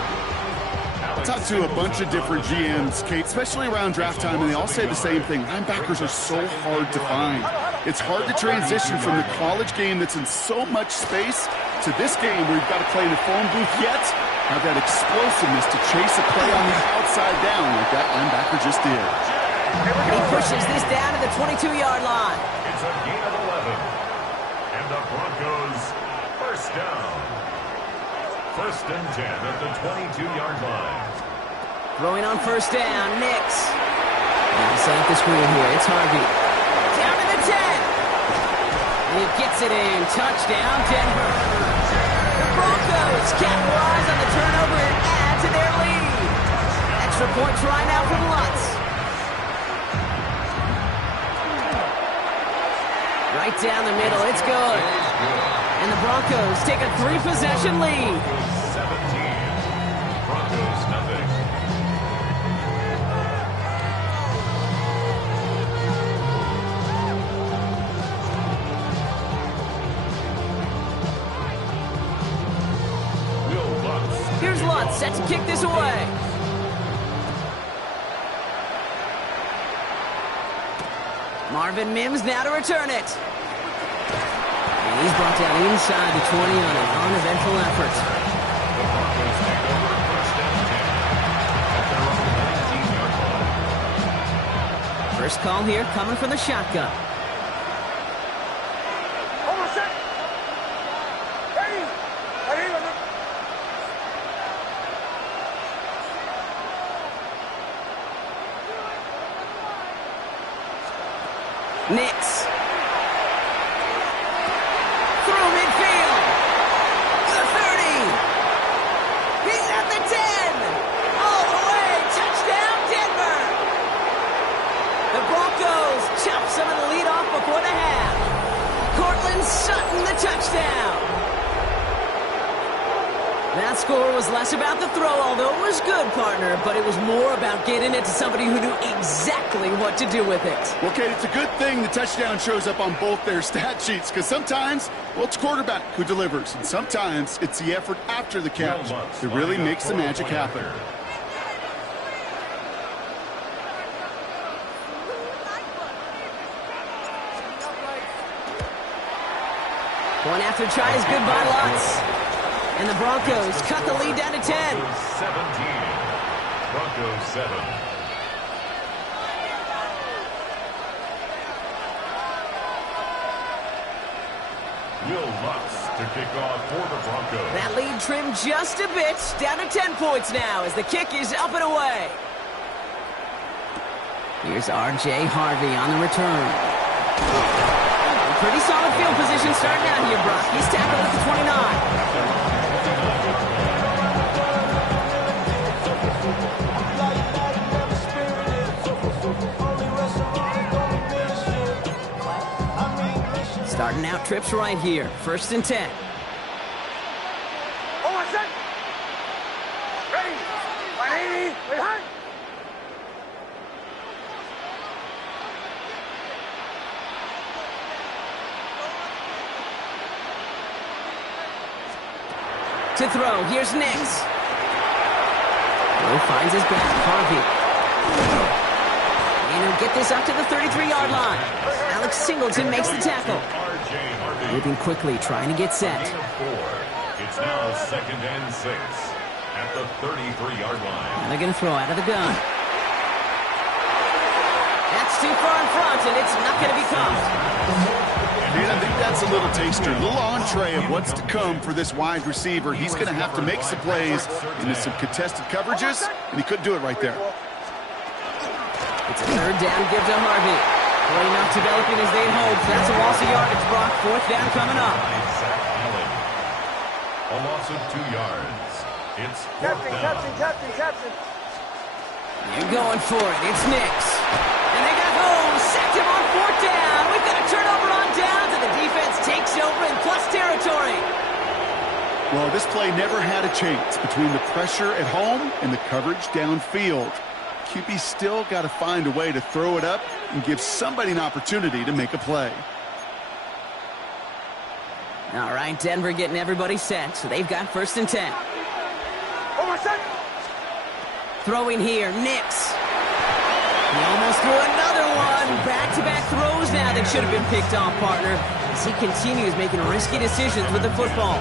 Talked to a bunch of different GMs, Kate, especially around draft time, and they all say the same thing. Linebackers are so hard to find. It's hard to transition from the college game that's in so much space to this game where you've got to play in a phone booth, yet have that explosiveness to chase a play on the outside down like that linebacker just did. He pushes this down to the 22-yard line. It's a gain of 11. And the Broncos first down. First and 10 at the 22-yard line. Throwing on first down, Nix. Now set up the screen here. It's Harvey. Down to the 10. And he gets it in. Touchdown, Denver. The Broncos capitalize on the turnover and add to their lead. Extra point try now from Lutz. Right down the middle. It's good. And the Broncos take a 3-possession lead. 17. Broncos nothing. Will Lutz. Here's Lutz set to kick this away. Marvin Mims now to return it. And he's brought down inside the 20 on an uneventful effort. The Broncos take over first and 10 at their own 19-yard line. First call here coming from the shotgun. Nix. Through midfield. The 30. He's at the 10. All the way. Touchdown, Denver. The Broncos chop some of the lead off before the half. Cortland Sutton, the touchdown. That score was less about the throw, although it was good, partner, but it was more about getting it to somebody who knew exactly what to do with it. Well, Kate, it's a good thing the touchdown shows up on both their stat sheets, because sometimes, well, it's quarterback who delivers, and sometimes it's the effort after the catch that really makes the magic happen. Point after try is good by Lutz. And the Broncos cut the lead down to 10. 17. Broncos 7. Will Lutz to kick off for the Broncos. That lead trimmed just a bit, down to 10 points now as the kick is up and away. Here's R.J. Harvey on the return. Pretty solid field position starting out here, Brock. He's tackled at the 29. Starting out trips right here. First and 10. To throw, here's Nix. Will finds his back, Harvey. And he'll get this up to the 33-yard line. Alex Singleton makes the tackle. Moving quickly, trying to get set. It's now second and 6 at the 33-yard line. And they're going to throw out of the gun. That's too far in front, and it's not going to be caught. And I think that's a little taster, a little entree of what's to come for this wide receiver. He's going to have to make some plays into some contested coverages, and he couldn't do it right there. It's a third down give to Harvey. Play not developing as they'd hoped. That's a loss of yardage, Brock. Fourth down coming up. A loss of 2 yards. It's fourth down. Captain. They're going for it. It's Nix. And they got home. Sacked him on fourth down. We've got a turnover on downs, and the defense takes over in plus territory. Well, this play never had a chance between the pressure at home and the coverage downfield. QB still got to find a way to throw it up and give somebody an opportunity to make a play. All right, Denver getting everybody set, so they've got 1st and 10. Throwing here, Nix. He almost threw another one. Back-to-back throws now that should have been picked off, partner, as he continues making risky decisions with the football.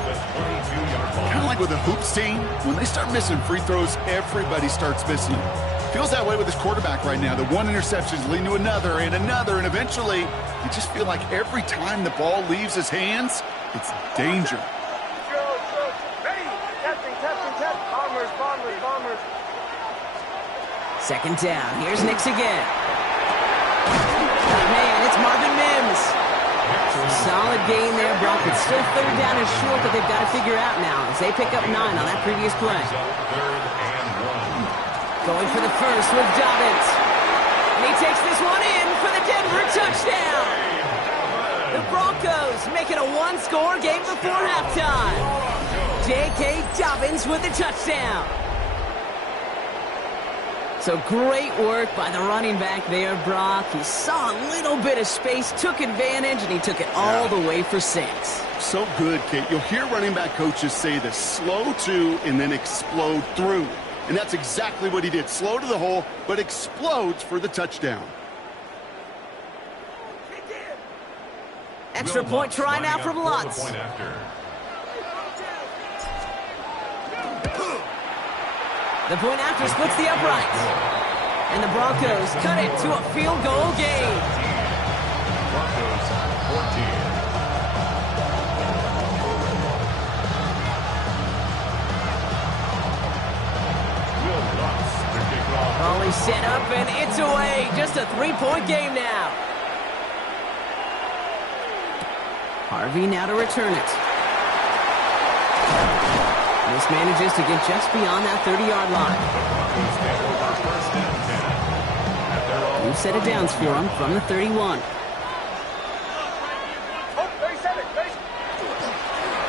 Kind of like with a hoops team, when they start missing free throws, everybody starts missing them. Feels that way with his quarterback right now. The one interception is leading to another, and eventually you just feel like every time the ball leaves his hands, it's danger. Bombers. Second down. Here's Nix again. Oh, man, it's Marvin Mims. So a solid gain there, Brock. It's still third down and short that they've got to figure out now as they pick up 9 on that previous play. Going for the first with Dobbins. And he takes this one in for the Denver touchdown. The Broncos making a one-score game before halftime. J.K. Dobbins with the touchdown. So great work by the running back there, Brock. He saw a little bit of space, took advantage, and he took it all the way for 6. So good, Kate. You'll hear running back coaches say this: slow to and then explode through. And that's exactly what he did. Slow to the hole, but explodes for the touchdown. Extra point try now from Lutz. The point after splits the uprights. And the Broncos cut it to a field goal game. Broncos 14. Ball is set up and it's away. Just a 3-point game now. Harvey now to return it. This manages to get just beyond that 30-yard line. New set of downs for him from the 31.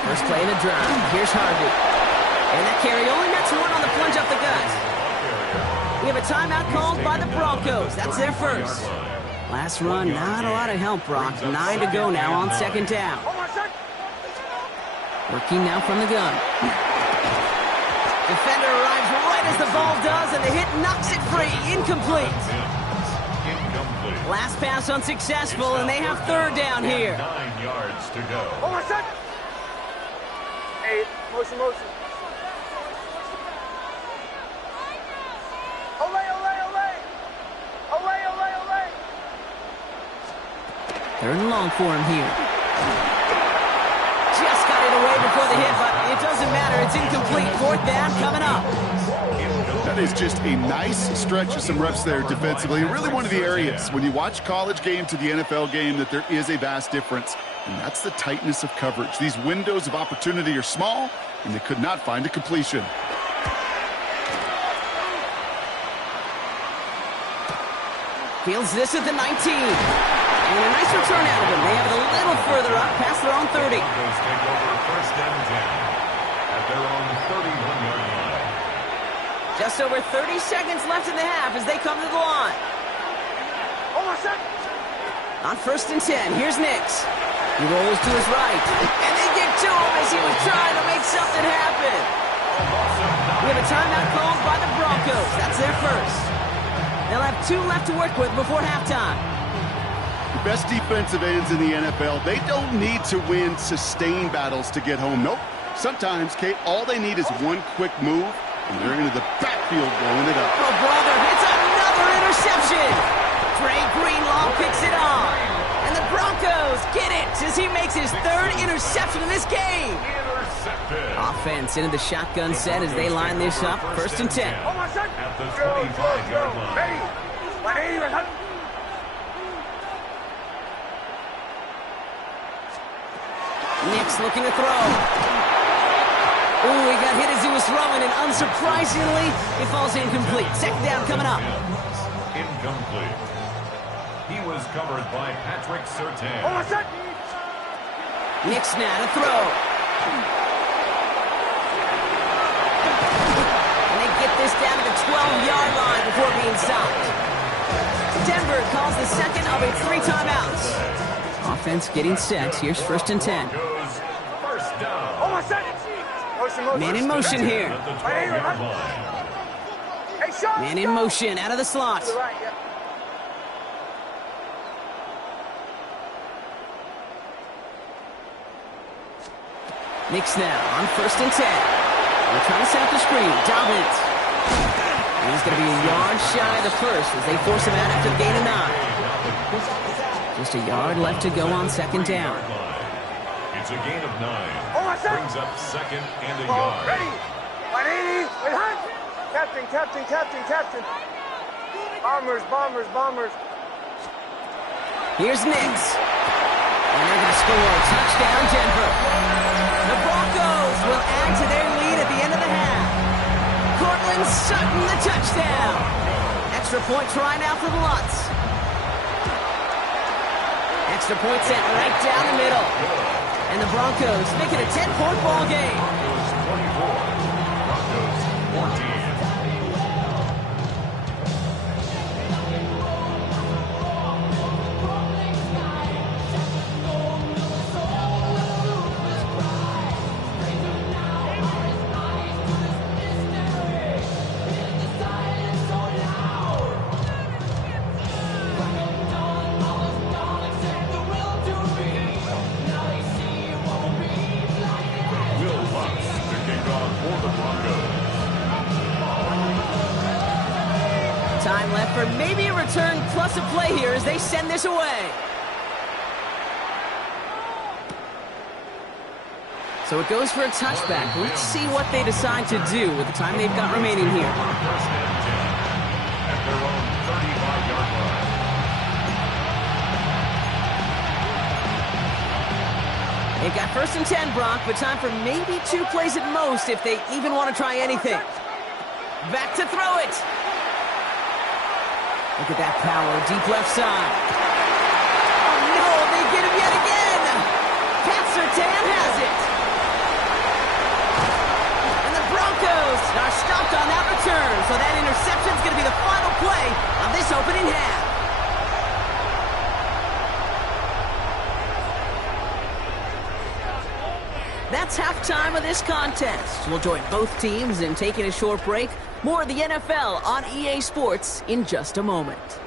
First play of the drive. Here's Harvey. And that carry only nets one on the plunge up the gut. We have a timeout called by the Broncos. That's their first. Last run, not a lot of help, Brock. 9 to go now on second down. Working now from the gun. Defender arrives right as the ball does, and the hit knocks it free. Incomplete. Last pass unsuccessful, and they have third down here. 9 yards to go. Hey, motion. Olay. Third and long for him here. Just got it away before the hit, but it doesn't matter. It's incomplete. Fourth down coming up. That is just a nice stretch of some reps there defensively. Really one of the areas when you watch college game to the NFL game that there is a vast difference. And that's the tightness of coverage. These windows of opportunity are small, and they could not find a completion. Fields this at the 19. And a nice return out of him. They have it a little further up past their own 30. Broncos take over first and 10 at their own 31-yard line. Just over 30 seconds left in the half as they come to the line. On first and 10, here's Nix. He rolls to his right. And they get to him as he was trying to make something happen. We have a timeout called by the Broncos. That's their first. They'll have 2 left to work with before halftime. The best defensive ends in the NFL, they don't need to win sustained battles to get home. Nope. Sometimes, Kate, all they need is one quick move, and they're into the backfield blowing it up. Oh, brother, it's another interception. Dre Greenlaw picks it on. And the Broncos get it as he makes his third interception of this game. Intercepted. Offense into the shotgun set as they line this up. First and 10. Hold on, son. At the 25-yard line. Ready. 180, son. Nix looking to throw. Ooh, he got hit as he was throwing, and unsurprisingly, it falls incomplete. Second down coming up. Incomplete. He was covered by Patrick Surtain. Hold on, son. Nix now to throw. And they get this down to the 12-yard line before being stopped. Denver calls the second of a 3 timeouts. Offense getting set. Here's first and 10. Goes first down. Hold on, son. Motion. Man in motion here. At the 12-yard line. Hey, Sean. Man in motion out of the slot. To the right, yeah. Nix now on first and 10. They're trying to set up the screen. Dobbins. And he's going to be a yard shy of the first as they force him out after the gain of 9. Just a yard left to go on second down. It's a gain of 9. Hold on, son. Brings up second and a Ball, yard. ready. 180. Wait, hunt. Captain. Bombers. Here's Nix. And they're going to score. Touchdown, Denver. The Broncos will add to their lead at the end of the half. Cortland Sutton, the touchdown. Extra point try now for the Lutz. Extra point set right down the middle. And the Broncos make it a 10-point ball game. Broncos 14. Time left for maybe a return plus a play here as they send this away. So it goes for a touchback. Let's see what they decide to do with the time they've got remaining here. First and 10 at their own 35-yard line. They've got first and 10, Brock, but time for maybe 2 plays at most if they even want to try anything. Back to throw it. Look at that power, deep left side. Oh no, they get him yet again. Pat Surtain has it. And the Broncos are stopped on that return, so that interception is going to be the final play of this opening half. That's halftime of this contest. We'll join both teams in taking a short break. More of the NFL on EA Sports in just a moment.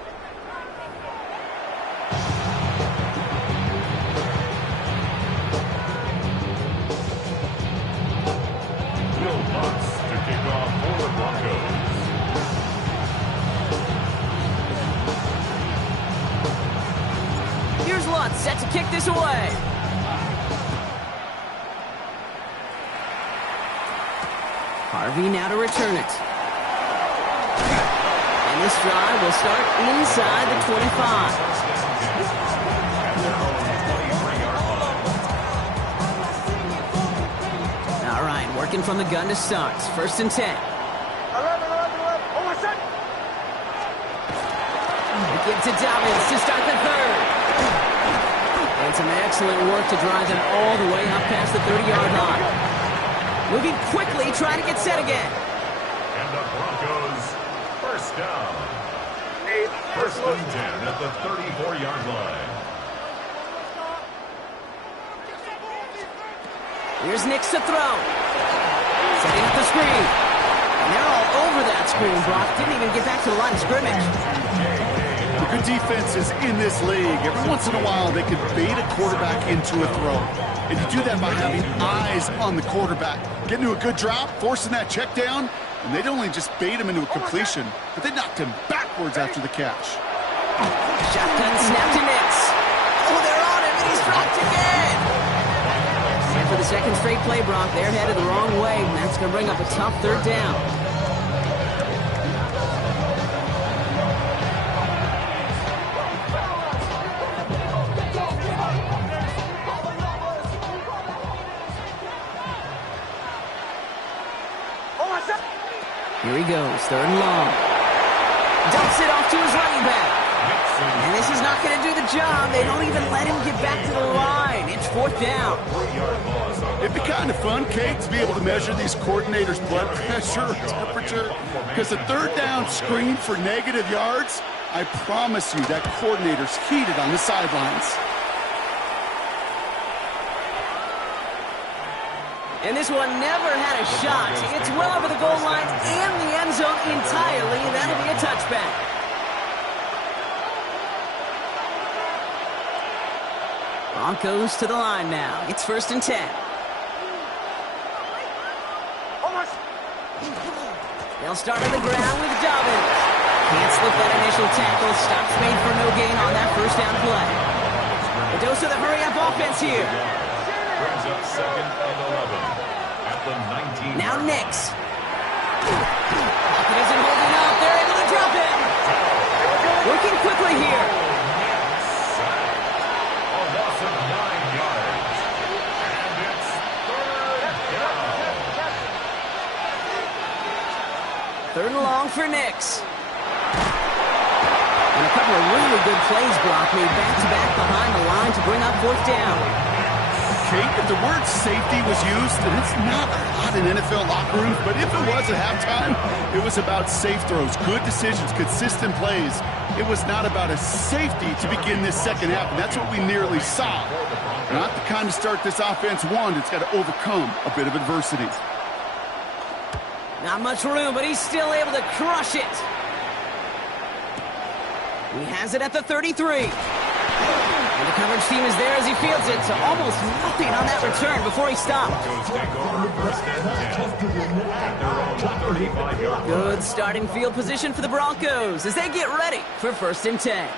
Will Lutz to kick off for the Broncos. Here's Lutz set to kick this away. Harvey now to return it. And this drive will start inside the 25. All right, working from the gun to start. First and 10. 11. Hold on, son. They give to Dobbins to start the third. And some excellent work to drive them all the way up past the 30-yard line. Moving quickly, trying to get set again. And the Broncos first down. First and 10 at the 34-yard line. Here's Nix to throw. Setting up the screen. And they're all over that screen, Brock. Didn't even get back to the line of scrimmage. The good defenses in this league, every once in a while, they can bait a quarterback into a throw. And you do that by having eyes on the quarterback. Getting to a good drop, forcing that check down, and they'd only just bait him into a completion, but they knocked him backwards after the catch. Shotgun snap to Nix. Oh, they're again. And for the second straight play, Brock, they're headed the wrong way, and that's going to bring up a tough third down. Here he goes, third and long. Dumps it off to his running back. And this is not going to do the job. They don't even let him get back to the line. It's fourth down. It'd be kind of fun, Kate, to be able to measure these coordinators' blood pressure or temperature. Because a third down screen for negative yards, I promise you that coordinator's heated on the sidelines. And this one never had a shot. It's well over the goal line and the end zone entirely. That'll be a touchback. Broncos to the line now. It's 1st and 10. They'll start on the ground with Dobbins. Can't slip that initial tackle. Stops made for no gain on that first down play. The dose of the hurry-up offense here. Brings up 2nd and 11 at the 19. Now Nix. Pocket isn't holding up. They're able to drop him. Working quickly here. A loss of 9 yards. And it's 3rd down. 3rd and long for Nix. And a couple of really good plays, Brock, made back-to-back behind the line to bring up 4th down. Kate, if the word safety was used, and it's not a lot in NFL locker rooms, but if it was at halftime, it was about safe throws, good decisions, consistent plays. It was not about a safety to begin this second half, and that's what we nearly saw. Not the kind of start this offense wanted. It's got to overcome a bit of adversity. Not much room, but he's still able to crush it. He has it at the 33. And the coverage team is there as he fields it, so almost nothing on that return before he stopped. Good starting field position for the Broncos as they get ready for 1st and 10.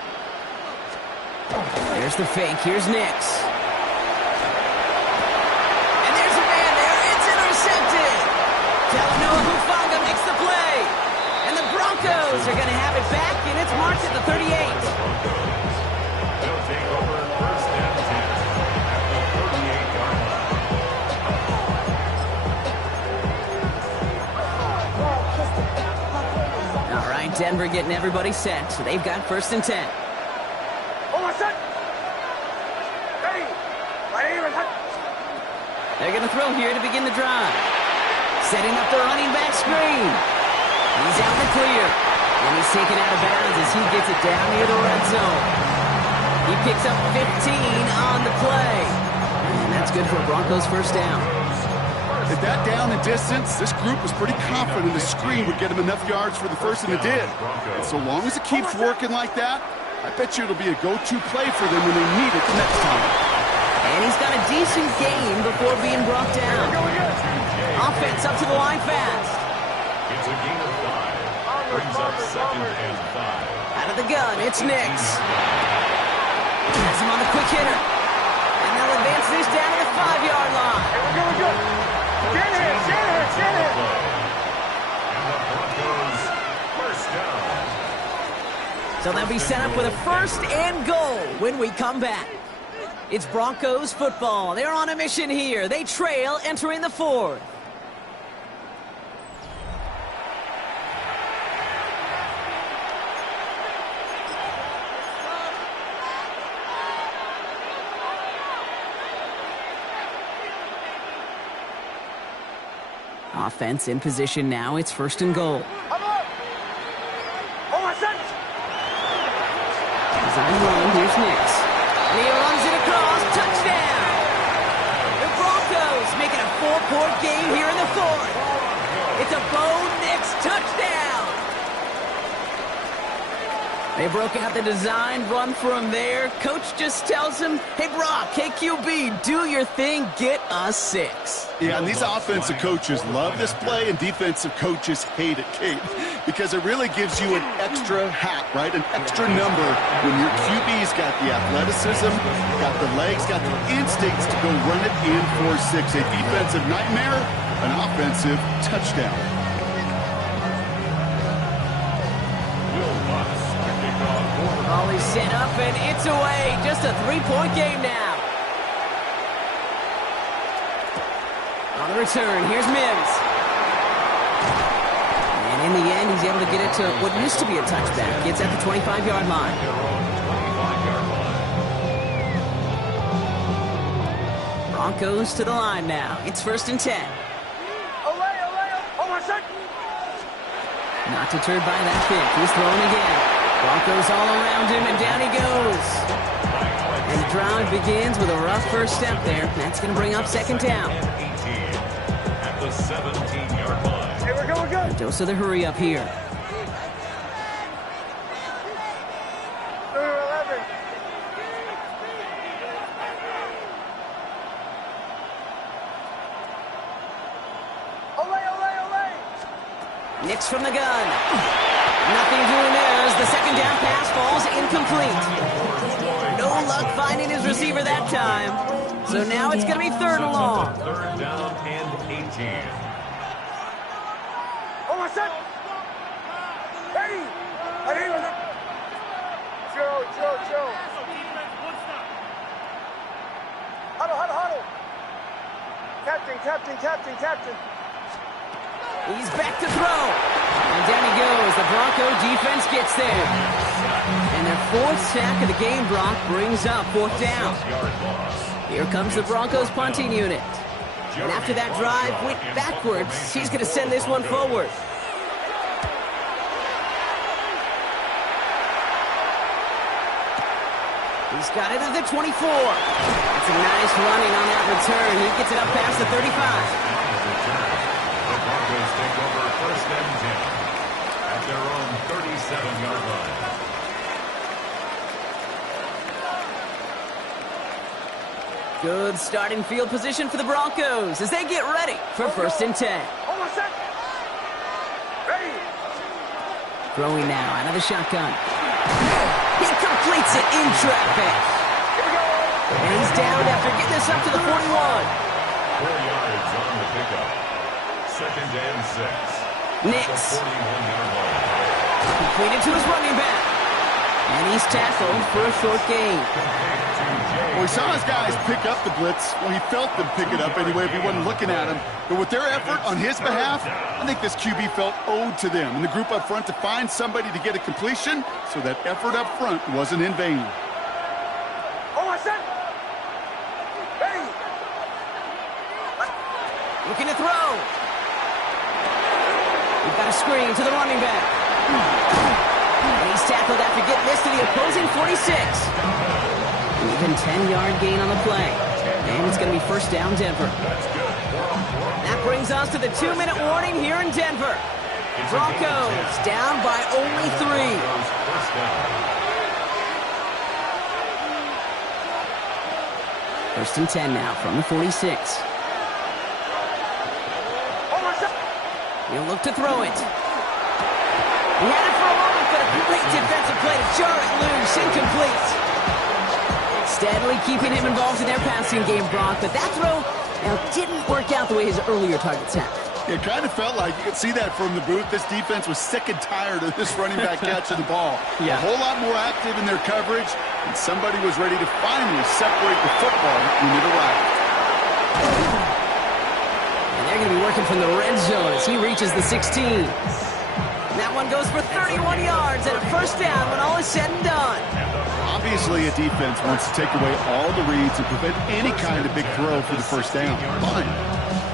There's the fake. Here's Nix. And there's a man there. It's intercepted. Talanoa Hufanga makes the play. And the Broncos are going to have it back, and it's marked at the 38. They'll take over 1st and 10 at the 38-yard line. All right, Denver getting everybody set. So they've got 1st and 10. They're going to throw here to begin the drive. Setting up the running back screen. He's out in the clear. And he's taken out of bounds as he gets it down near the red zone. He picks up 15 on the play. And that's good for a Broncos 1st down. At that down and distance, this group was pretty confident the screen would get him enough yards for the first, and it did. And so long as it keeps working like that, I bet you it'll be a go-to play for them when they need it the next time. And he's got a decent gain before being brought down. Offense up to the line fast. It's a gain of 5. Brings up 2nd and 5. Out of the gun, it's Nix. Has him on the quick hitter. And they'll advance this down to the 5-yard line. Get it! And the Broncos 1st down. So they'll be set up with a 1st and goal when we come back. It's Broncos football. They're on a mission here. They trail entering the 4th. Offense in position now. It's 1st and goal. Design run. Here's Nix. And he runs it across. Touchdown! The Broncos making a 4-point game here in the 4th. It's a Bo Nix touchdown! They broke out the design run from there. Coach just tells him, hey, Brock, KQB, do your thing, get us 6. Yeah, and these offensive coaches love this play, and defensive coaches hate it, Kate. because it really gives you an extra hat, right? An extra number when your QB's got the athleticism, got the legs, got the instincts to go run it in for 6. A defensive nightmare, an offensive touchdown. Ball is set up, and it's away. Just a 3-point game now. On the return, here's Mims. And in the end, he's able to get it to what used to be a touchback. Gets at the 25-yard line. Broncos to the line now. It's 1st and 10. Not deterred by that kick. He's throwing again. Broncos all around him, and down he goes. And the drive begins with a rough first step there. That's going to bring up 2nd down. At the 17-yard line. Hey, we're good. Dose of the hurry up here. Number 11. Ole. Nix from the gun. Nothing doing there as the 2nd down pass falls incomplete. No luck finding his receiver that time. So now it's going to be 3rd and long. 3rd down and 18. Set. Ready. Joe. Huddle. Captain. He's back to throw. And down he goes. The Bronco defense gets there. And their 4th sack of the game, Brock, brings up 4th down. Here comes the Broncos punting unit. And after that drive went backwards, he's going to send this one forward. He's got it at the 24. It's a nice running on that return. He gets it up past the 35. The Broncos take over 1st and 10 at their own 37-yard line. Good starting field position for the Broncos as they get ready for 1st and 10. Ready. Throwing now out of the shotgun. He completes it in traffic. And he's down after getting this up to the 41. 4 yards on the pickup. 2nd and 6. Nix. The 41-yard line. Completed to his running back. And he's tackled for a short gain. Well, he saw his guys pick up the blitz. Well, he felt them pick it up anyway if he wasn't looking at him. But with their effort on his behalf, I think this QB felt owed to them and the group up front to find somebody to get a completion, so that effort up front wasn't in vain. Ready. Looking to throw. We've got a screen to the running back. And he's tackled after getting this to the opposing 46. Even 10-yard gain on the play. And it's going to be 1st down Denver. That brings us to the 2-minute warning here in Denver. Broncos down by only 3. 1st and 10 now from the 46. He'll look to throw it. He had it for a moment, but a great defensive play to jar it loose. Incomplete. Steadily keeping him involved in their passing game, Brock, but that throw didn't work out the way his earlier targets have. It kind of felt like you could see that from the booth. This defense was sick and tired of this running back catching the ball. Yeah. A whole lot more active in their coverage, and somebody was ready to finally separate the football when it arrived. And they're going to be working from the red zone as he reaches the 16. That one goes for 31 yards and a 1st down when all is said and done. Obviously, a defense wants to take away all the reads and prevent any kind of big throw for the 1st down. Fine.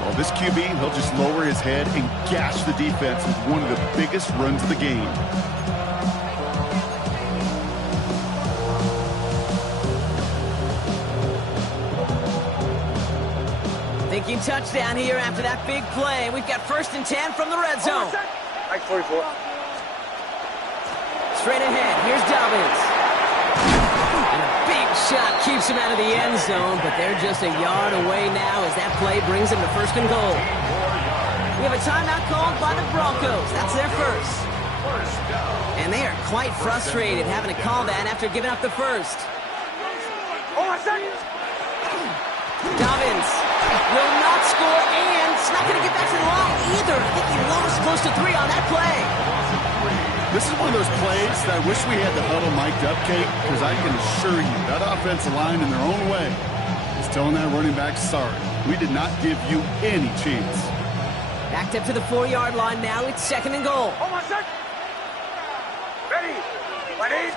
Well, this QB, he'll just lower his head and gash the defense with one of the biggest runs of the game. Thinking touchdown here after that big play. We've got 1st and 10 from the red zone. Mike 44. Straight ahead, here's Dobbins. And a big shot keeps him out of the end zone, but they're just a yard away now as that play brings him to 1st and goal. We have a timeout called by the Broncos. That's their first. First down. And they are quite frustrated having to call that after giving up the first. Oh, my second. Dobbins will not score, and it's not going to get back to the line either. I think he lost close to 3 on that play. This is one of those plays that I wish we had the huddle mic'd up, Kate, because I can assure you that offensive line in their own way is telling that running back, sorry, we did not give you any chance. Backed up to the 4-yard line now. It's 2nd and goal. Oh, my second. Ready. Ready.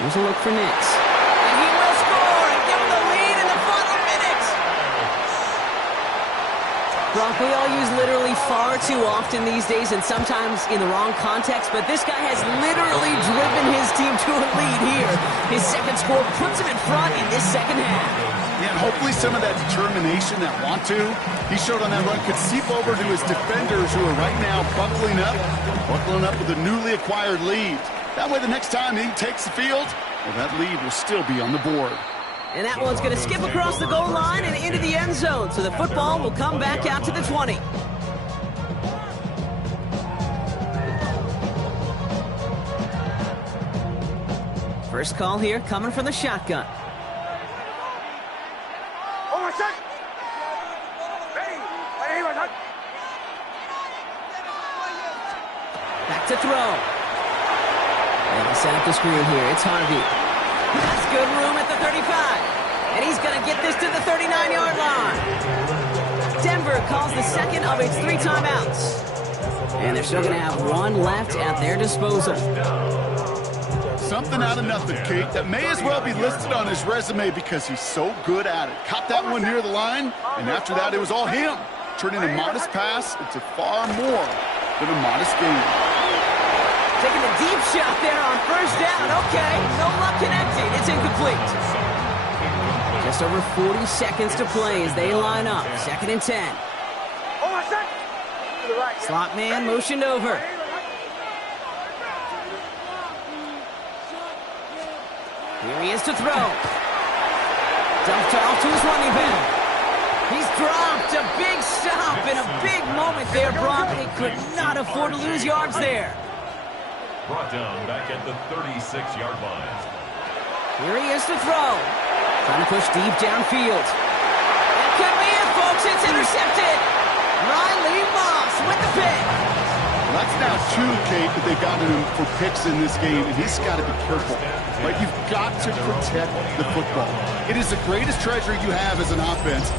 Here's a look for Nix. And he will score and give him the lead in the final minutes. Brock, we all use literally far too often these days and sometimes in the wrong context, but this guy has literally driven his team to a lead here. His second score puts him in front in this second half. Yeah, and hopefully some of that determination, that want to, he showed on that run could seep over to his defenders who are right now buckling up with a newly acquired lead. That way the next time he takes the field, well, that lead will still be on the board. And that one's going to skip across the goal line and into the end zone, so the football will come back out to the 20. First call here coming from the shotgun. Oh, my second. Ready. Ready, my second. Back to throw. And he set up the screen here. It's Harvey. That's good room at the 35. And he's going to get this to the 39-yard line. Denver calls the second of its 3 timeouts. And they're still going to have 1 left at their disposal. Something out of nothing, Kate, that may as well be listed on his resume because he's so good at it. Caught that one near the line, and after that, it was all him, turning a modest pass into far more than a modest game. Taking a deep shot there on first down. Okay, no luck connecting. It's incomplete. Just over 40 seconds to play as they line up. 2nd and 10. Oh, my second. To the right. Slot man motioned over. Here he is to throw. Dumped off to his running back. He's dropped a big stop and a big moment there, Brock. They could not afford to lose yards there. Brought down back at the 36-yard line. Here he is to throw. Trying to push deep downfield. It could be it, folks. It's intercepted. Riley Moss with the pick. Well, that's now 2, Kate, that they've gotten him for picks in this game, and he's got to be careful. Right? You've got to protect the football. It is the greatest treasure you have as an offense.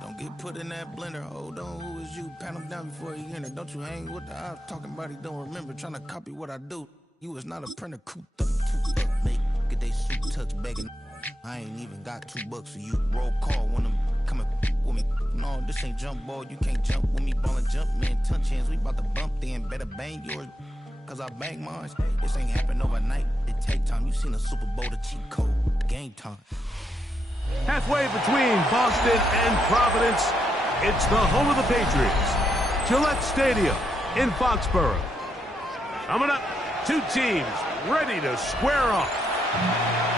Don't get put in that blender. Hold on, who is you? Pat him down before he enter. Don't you hang with the ops talking about he don't remember. Trying to copy what I do. You is not a printer. Cooped up, too up, make get they suit touch begging. I ain't even got $2, so you roll call when I'm coming with me. No, this ain't jump ball. You can't jump with me. Ball and jump, man. Touch hands. We about to bump then. Better bang yours, cause I bang mine. This ain't happen overnight. It take time. You seen a Super Bowl, the cheat code. Game time. Halfway between Boston and Providence, it's the home of the Patriots, Gillette Stadium in Foxborough. Coming up, 2 teams ready to square off.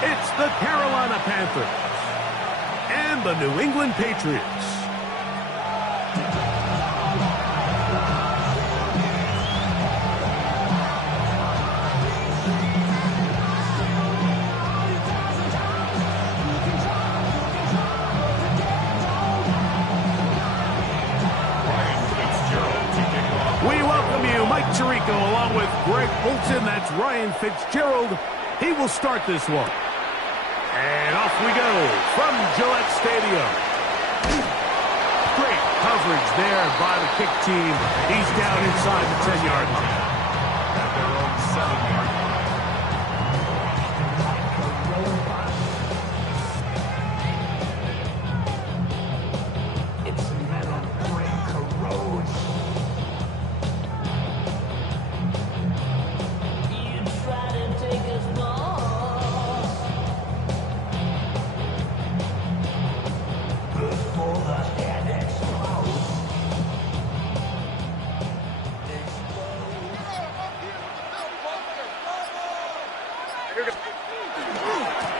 It's the Carolina Panthers and the New England Patriots. Mike Tirico along with Greg Olsen. That's Ryan Fitzgerald. He will start this one. And off we go from Gillette Stadium. Great coverage there by the kick team. He's down inside the 10-yard line. At their own 7-yard line.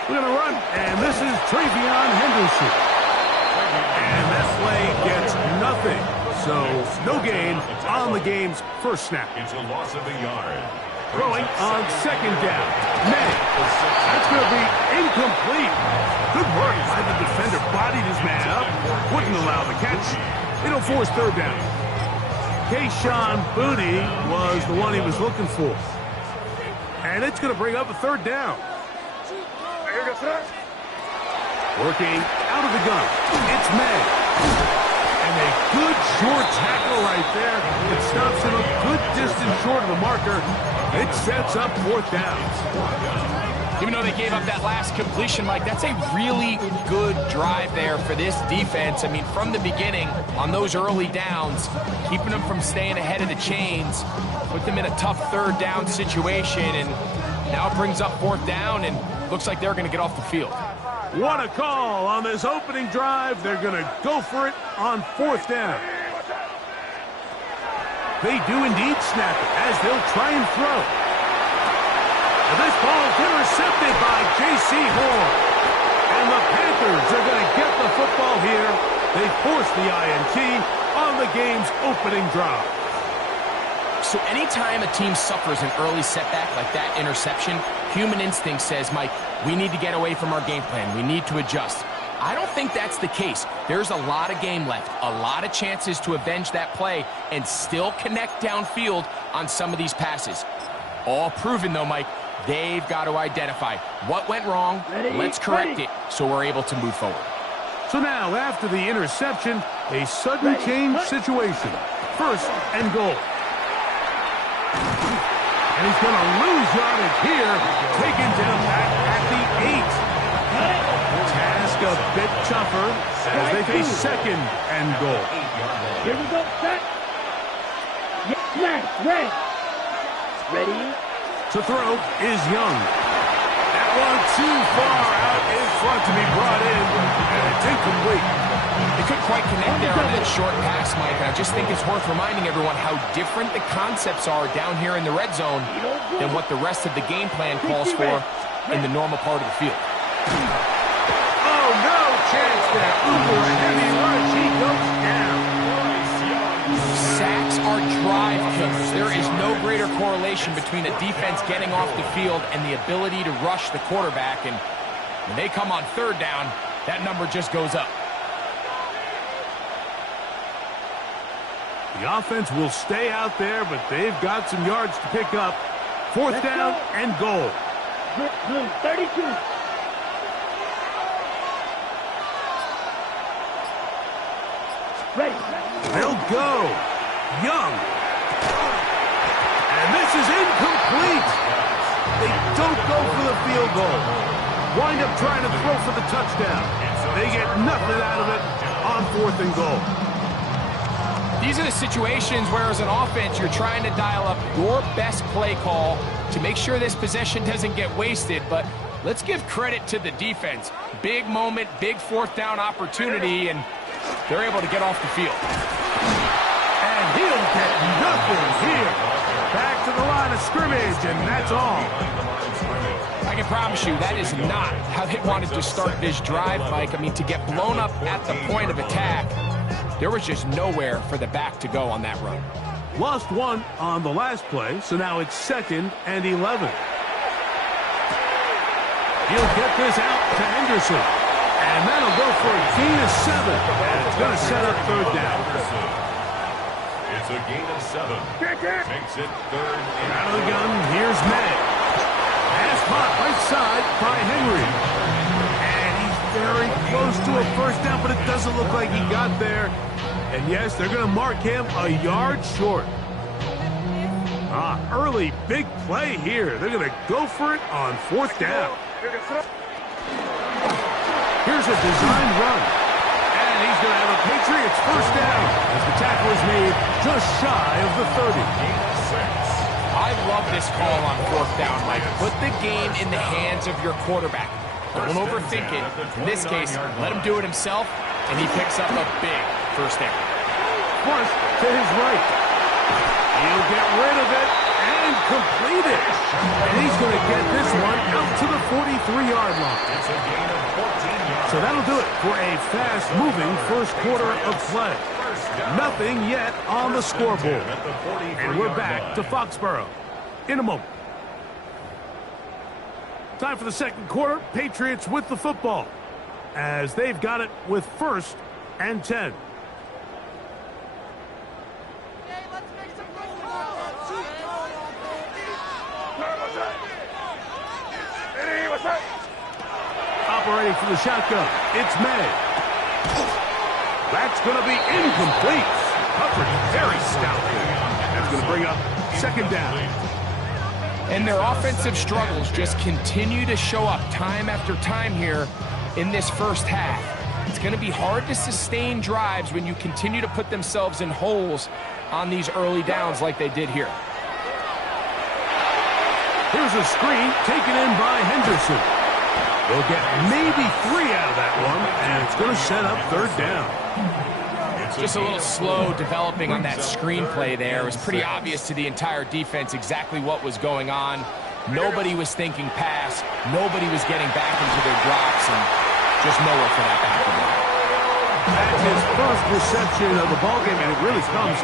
We're going to run, and this is Travion Henderson. And that play gets nothing. So, no gain on the game's first snap. It's a loss of a yard. Throwing on second down. May. That's going to be incomplete. Good work by the defender. Bodied his man up. Wouldn't allow the catch. It'll force third down. Kayshon Boutte was the one he was looking for. And it's going to bring up a third down. Working out of the gun. It's May. And a good short tackle right there. It stops him a good distance short of the marker. It sets up fourth down. Even though they gave up that last completion, Mike, that's a really good drive there for this defense. I mean, from the beginning, on those early downs, keeping them from staying ahead of the chains, put them in a tough third down situation, and now it brings up fourth down, and looks like they're going to get off the field. What a call on this opening drive. They're going to go for it on fourth down. They do indeed snap it as they'll try and throw. And this ball is intercepted by J.C. Horn. And the Panthers are going to get the football here. They force the INT on the game's opening drive. So anytime a team suffers an early setback like that interception, human instinct says, Mike, we need to get away from our game plan. We need to adjust. I don't think that's the case. There's a lot of game left, a lot of chances to avenge that play and still connect downfield on some of these passes. All proven, though, Mike, they've got to identify what went wrong, let's correct it so we're able to move forward. So now, after the interception, a sudden change situation. First and goal. And he's going to lose yardage here, taken down back at the 8. Task a bit tougher as they face second and goal. Here we go, set. Yes, ready. Ready. To throw is Young. That one too far out in front to be brought in, and it's incomplete. They couldn't quite connect there on that short pass, Mike, and I just think it's worth reminding everyone how different the concepts are down here in the red zone than what the rest of the game plan calls for in the normal part of the field. Oh, no chance there. Uber heavy rush. He goes down. Sacks are drive killers. There is no greater correlation between a defense getting off the field and the ability to rush the quarterback, and when they come on third down, that number just goes up. The offense will stay out there, but they've got some yards to pick up. Fourth down and goal. 32. Ready. They'll go. Young. And this is incomplete. They don't go for the field goal. Wind up trying to throw for the touchdown. They get nothing out of it on fourth and goal. These are the situations where, as an offense, you're trying to dial up your best play call to make sure this possession doesn't get wasted, but let's give credit to the defense. Big moment, big fourth down opportunity, and they're able to get off the field. And he'll get nothing here. Back to the line of scrimmage, and that's all. I can promise you that is not how they wanted to start this drive, Mike. I mean, to get blown up at the point of attack, there was just nowhere for the back to go on that run. Lost one on the last play, so now it's second and 11. He'll get this out to Henderson. And that'll go for a gain of 7. And it's going to set up third down. It's a gain of 7. Makes it third and out of the gun, here's May. Pass caught right side by Henry. And he's very close to a first down, but it doesn't look like he got there. And yes, they're going to mark him a yard short. Early big play here. They're going to go for it on fourth down. Here's a design run. And he's going to have a Patriots first down as the tackle is made just shy of the 30. I love this call on fourth down, Mike. Put the game in the hands of your quarterback. Don't overthink it. In this case, let him do it himself, and he picks up a big first down. Flush to his right. He'll get rid of it, and And completed. And he's going to get this one out to the 43-yard line. It's a gain of 14 yards. So that'll do it for a fast-moving first quarter of play. Nothing yet on the scoreboard. And we're back to Foxborough in a moment. Time for the second quarter. Patriots with the football as they've got it with 1st and 10. Operating from the shotgun, it's May. That's going to be incomplete. Coverage very stoutly. That's going to bring up 2nd down. And their offensive struggles just continue to show up time after time here in this first half. It's going to be hard to sustain drives when you continue to put themselves in holes on these early downs like they did here. Here's a screen taken in by Henderson. They'll get maybe 3 out of that one, and it's going to set up 3rd down. Just a little slow developing on that screenplay there. It was pretty obvious to the entire defense exactly what was going on. Nobody was thinking pass. Nobody was getting back into their drops, and just nowhere for that back. That's his first reception of the ballgame, and it really comes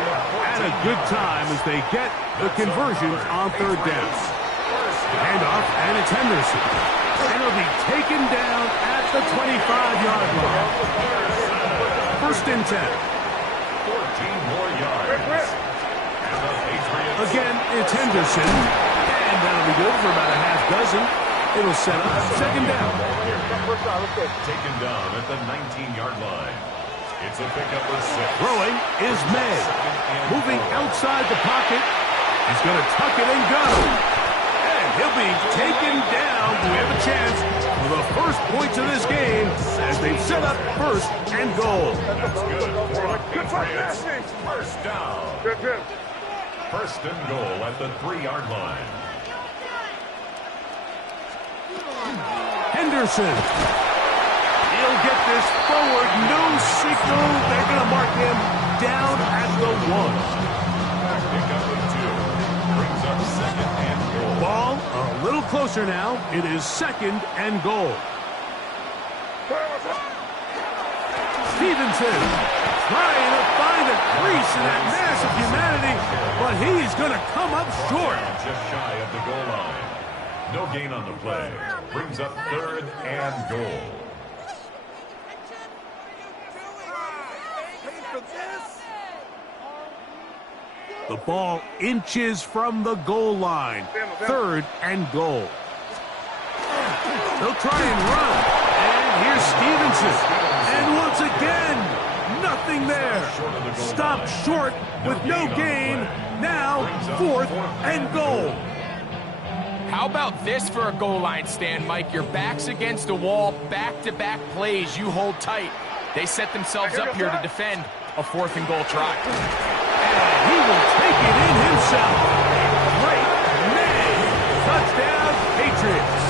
at a good time as they get the conversions on 3rd down. Handoff, and it's Henderson. And it'll be taken down at the 25-yard line. 1st and 10. 14 more yards. Again, it's Henderson. And that'll be good for about a half dozen. It'll set up 2nd down. Taken down at the 19-yard line. It's a pickup of 6. Throwing is May. Moving outside the pocket. He's going to tuck it and go. And he'll be taken down. We have a chance for the first points of this game as they set up 1st and goal. That's good for the Patriots. 1st down. 1st and goal at the 3-yard line. Henderson. He'll get this forward. No signal. They're going to mark him down at the 1. Pickup of 2. Brings up 2nd and goal. Ball a little closer now. It is 2nd and goal. Stevenson trying to find a crease in that mass of humanity, but he's going to come up short. Just shy of the goal line. No gain on the play. Brings up 3rd and goal. The ball inches from the goal line. 3rd and goal. They'll try and run. And here's Stevenson. And once again, nothing there. Stopped short with no gain. Now 4th and goal. How about this for a goal line stand, Mike? Your back's against the wall, back-to-back plays. You hold tight. They set themselves up here to defend a 4th and goal try. And he will take it in himself. Great May. Touchdown, Patriots.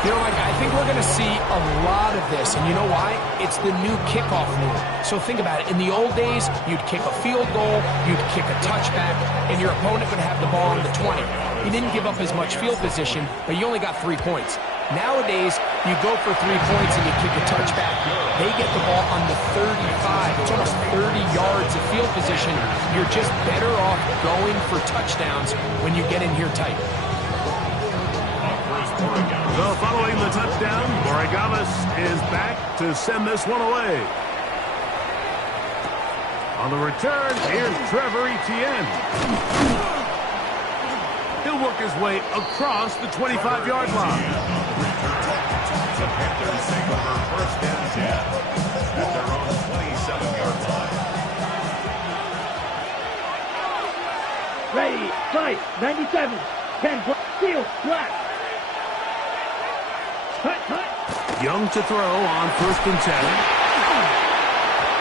You know, Mike, I think we're going to see a lot of this, and you know why? It's the new kickoff rule. So think about it. In the old days, you'd kick a field goal, you'd kick a touchback, and your opponent would have the ball on the 20. You didn't give up as much field position, but you only got 3 points. Nowadays, you go for 3 points and you kick a touchback. They get the ball on the 35. It's almost 30 yards of field position. You're just better off going for touchdowns when you get in here tight. So following the touchdown, Borregales is back to send this one away. On the return, here's Trevor Etienne. He'll work his way across the 25-yard line. The Panthers take over 1st and 10 at their own 27-yard line. Ready, fight, 97, 10, field, black. Young to throw on 1st and 10.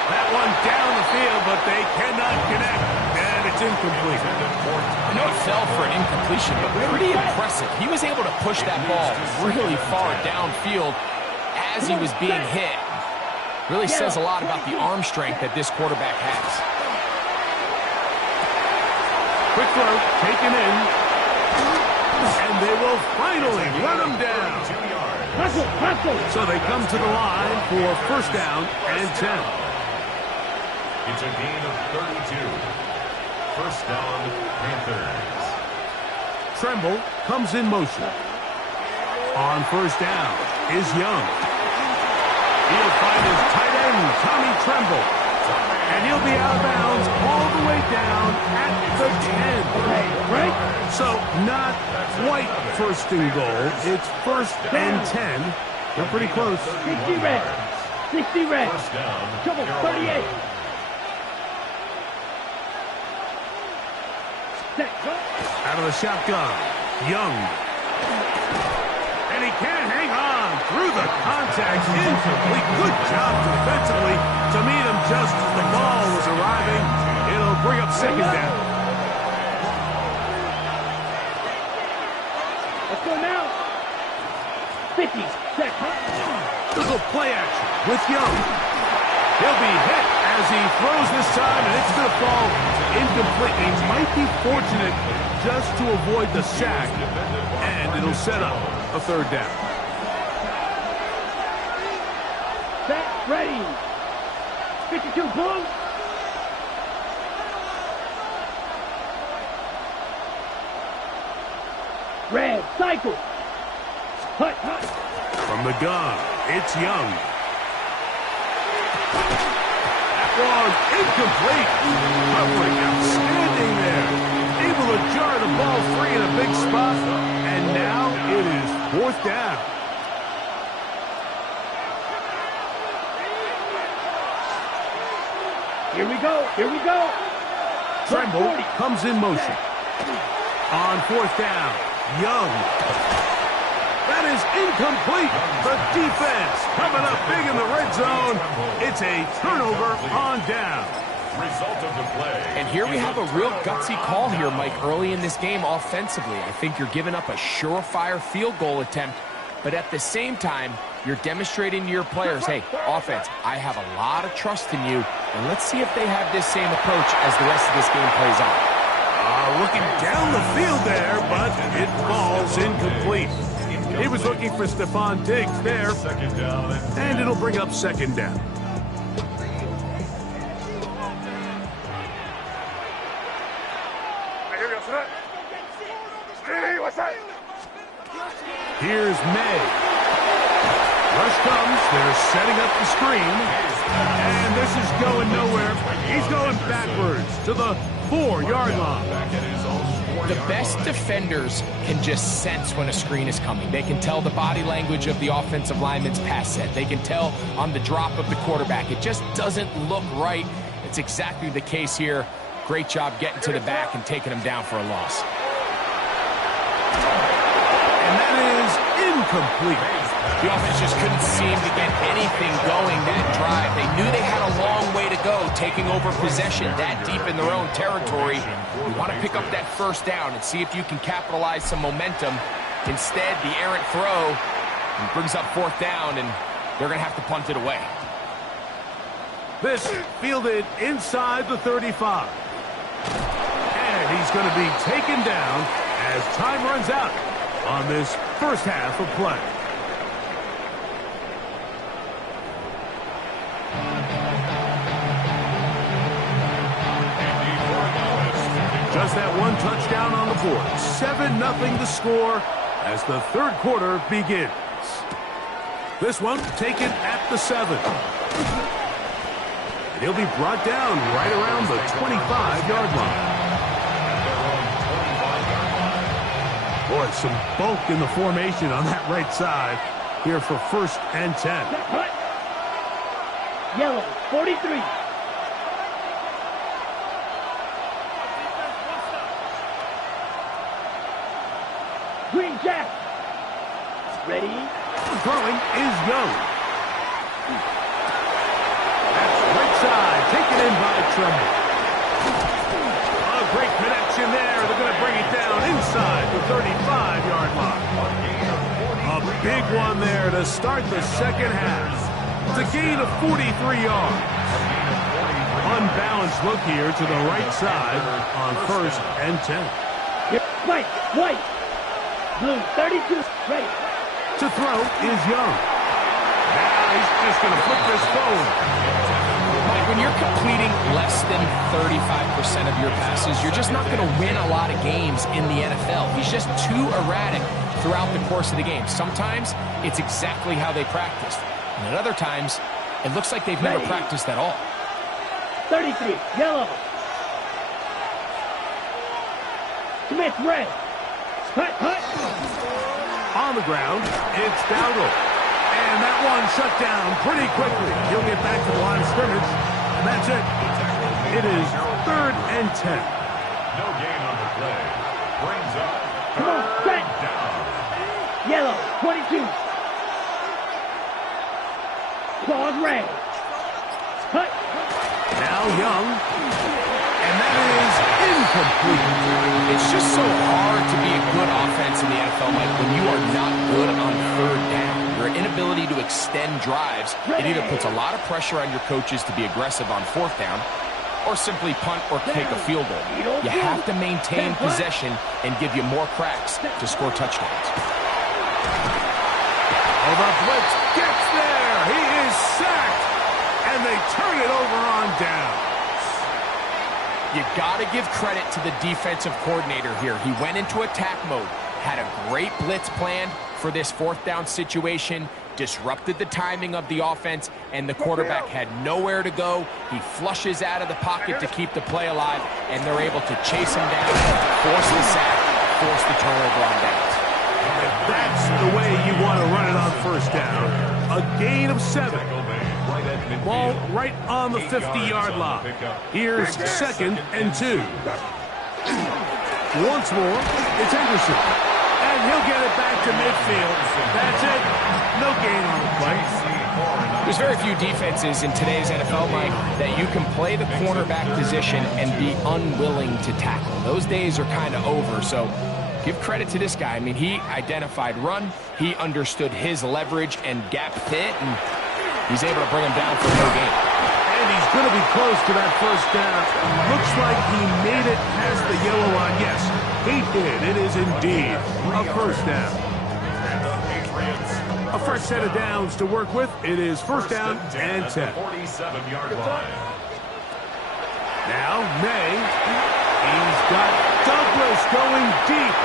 That one down the field, but they cannot connect, and it's incomplete. I know it fell for an incompletion, but pretty impressive. He was able to push that ball really far downfield as he was being hit. Really says a lot about the arm strength that this quarterback has. Quick throw, taken in. And they will finally run him down. So they come to the line for first down and 10. It's a gain of 32. First down, Panthers. Tremble comes in motion. On first down is Young. He'll find his tight end, Tommy Tremble. And he'll be out of bounds all the way down at the 10. Right? So not quite first and goal. It's first and 10. They're pretty close. 60 red. 60 red. First down, Trouble, 38. Out of the shotgun, Young. And he can't hang on through the contact. Incomplete. Good job defensively to meet him just as the ball was arriving. It'll bring up second down. Let's go now. 50. Set. Little play action with Young. He'll be hit as he throws this time, and it's going to fall incomplete. He might be fortunate just to avoid the sack, and it'll set up a third down. Set. Ready. 52. Blue. Red. Cycle. Hut. Hut. From the gun, it's Young. That was incomplete. Covering outstanding there. Able to jar the ball free in a big spot. And now it is fourth down. Here we go. Here we go. Tremble comes in motion. On fourth down, Young. That is incomplete. The defense coming up big in the red zone. It's a turnover on down. Result of the play. And here we have a real gutsy call here, Mike, early in this game offensively. I think you're giving up a surefire field goal attempt, but at the same time, you're demonstrating to your players, hey, offense, I have a lot of trust in you, and let's see if they have this same approach as the rest of this game plays out. Looking down the field there, but it falls incomplete. He was looking for Stephon Diggs there, Second down and it'll bring up second down. Here's May. Rush comes. They're setting up the screen. And this is going nowhere. He's going backwards to the 4-yard line. The best defenders can just sense when a screen is coming. They can tell the body language of the offensive lineman's pass set. They can tell on the drop of the quarterback. It just doesn't look right. It's exactly the case here. Great job getting to the back and taking him down for a loss. And that is incomplete. The offense just couldn't seem to get anything going that drive. They knew they had a long way to go, taking over possession that deep in their own territory. You want to pick up that first down and see if you can capitalize some momentum. Instead, the errant throw brings up fourth down, and they're going to have to punt it away. This fielded inside the 35. And he's going to be taken down as time runs out on this first half of play. Just that one touchdown on the board. 7-0 the score as the third quarter begins. This one taken at the 7. And he'll be brought down right around the 25-yard line. Boy, some bulk in the formation on that right side here for first and 10. Yellow, 43. Green Jack. Ready? Throwing is Young. That's right side, taken in by Tremble. A great connection there. They're going to bring it down inside the 35-yard line. A big one there to start the second half. It's a gain of 43 yards. unbalanced look here to the right side on 1st and 10. White, blue, 32, ready. To throw is Young. Now he's just going to flip this forward. Mike, when you're completing less than 35% of your passes, you're just not going to win a lot of games in the NFL. He's just too erratic throughout the course of the game. Sometimes it's exactly how they practiced. And at other times, it looks like they've never practiced at all. 33, yellow. Smith, red. Hut. On the ground, it's Dowdle. And that one shut down pretty quickly. He'll get back to the line of scrimmage, and that's it. It is 3rd and 10. No gain on the play. Brings up Come on, set. down. Yellow, 22. Claws, red. Hut. Now Young. And that is incomplete. It's just so hard to be a good offense in the NFL, Mike, when you are not good on 3rd down. Your inability to extend drives, it either puts a lot of pressure on your coaches to be aggressive on 4th down, or simply punt or kick a field goal. You have to maintain possession and give you more cracks to score touchdowns. Oh, the blitz gets there. He is sacked. And they turn it over on down. You got to give credit to the defensive coordinator here. He went into attack mode, had a great blitz plan for this 4th down situation, disrupted the timing of the offense, and the quarterback had nowhere to go. He flushes out of the pocket to keep the play alive, and they're able to chase him down, force the sack, force the turnover on downs. If that's the way you want to run it on 1st down, a gain of 7. Ball right on the 50-yard line. Here's 2nd and 2. Once more, it's Henderson. And he'll get it back to midfield. That's it. No gain on the play. There's very few defenses in today's NFL, Mike, that you can play the cornerback position and be unwilling to tackle. Those days are kind of over, so give credit to this guy. I mean, he identified run, he understood his leverage and gap fit, and he's able to bring him down for no gain. And he's going to be close to that 1st down. Looks like he made it past the yellow line. Yes, he did. It is indeed a 1st down. A fresh set of downs to work with. It is 1st down and 10. 47-yard line. Now May. He's got Douglas going deep.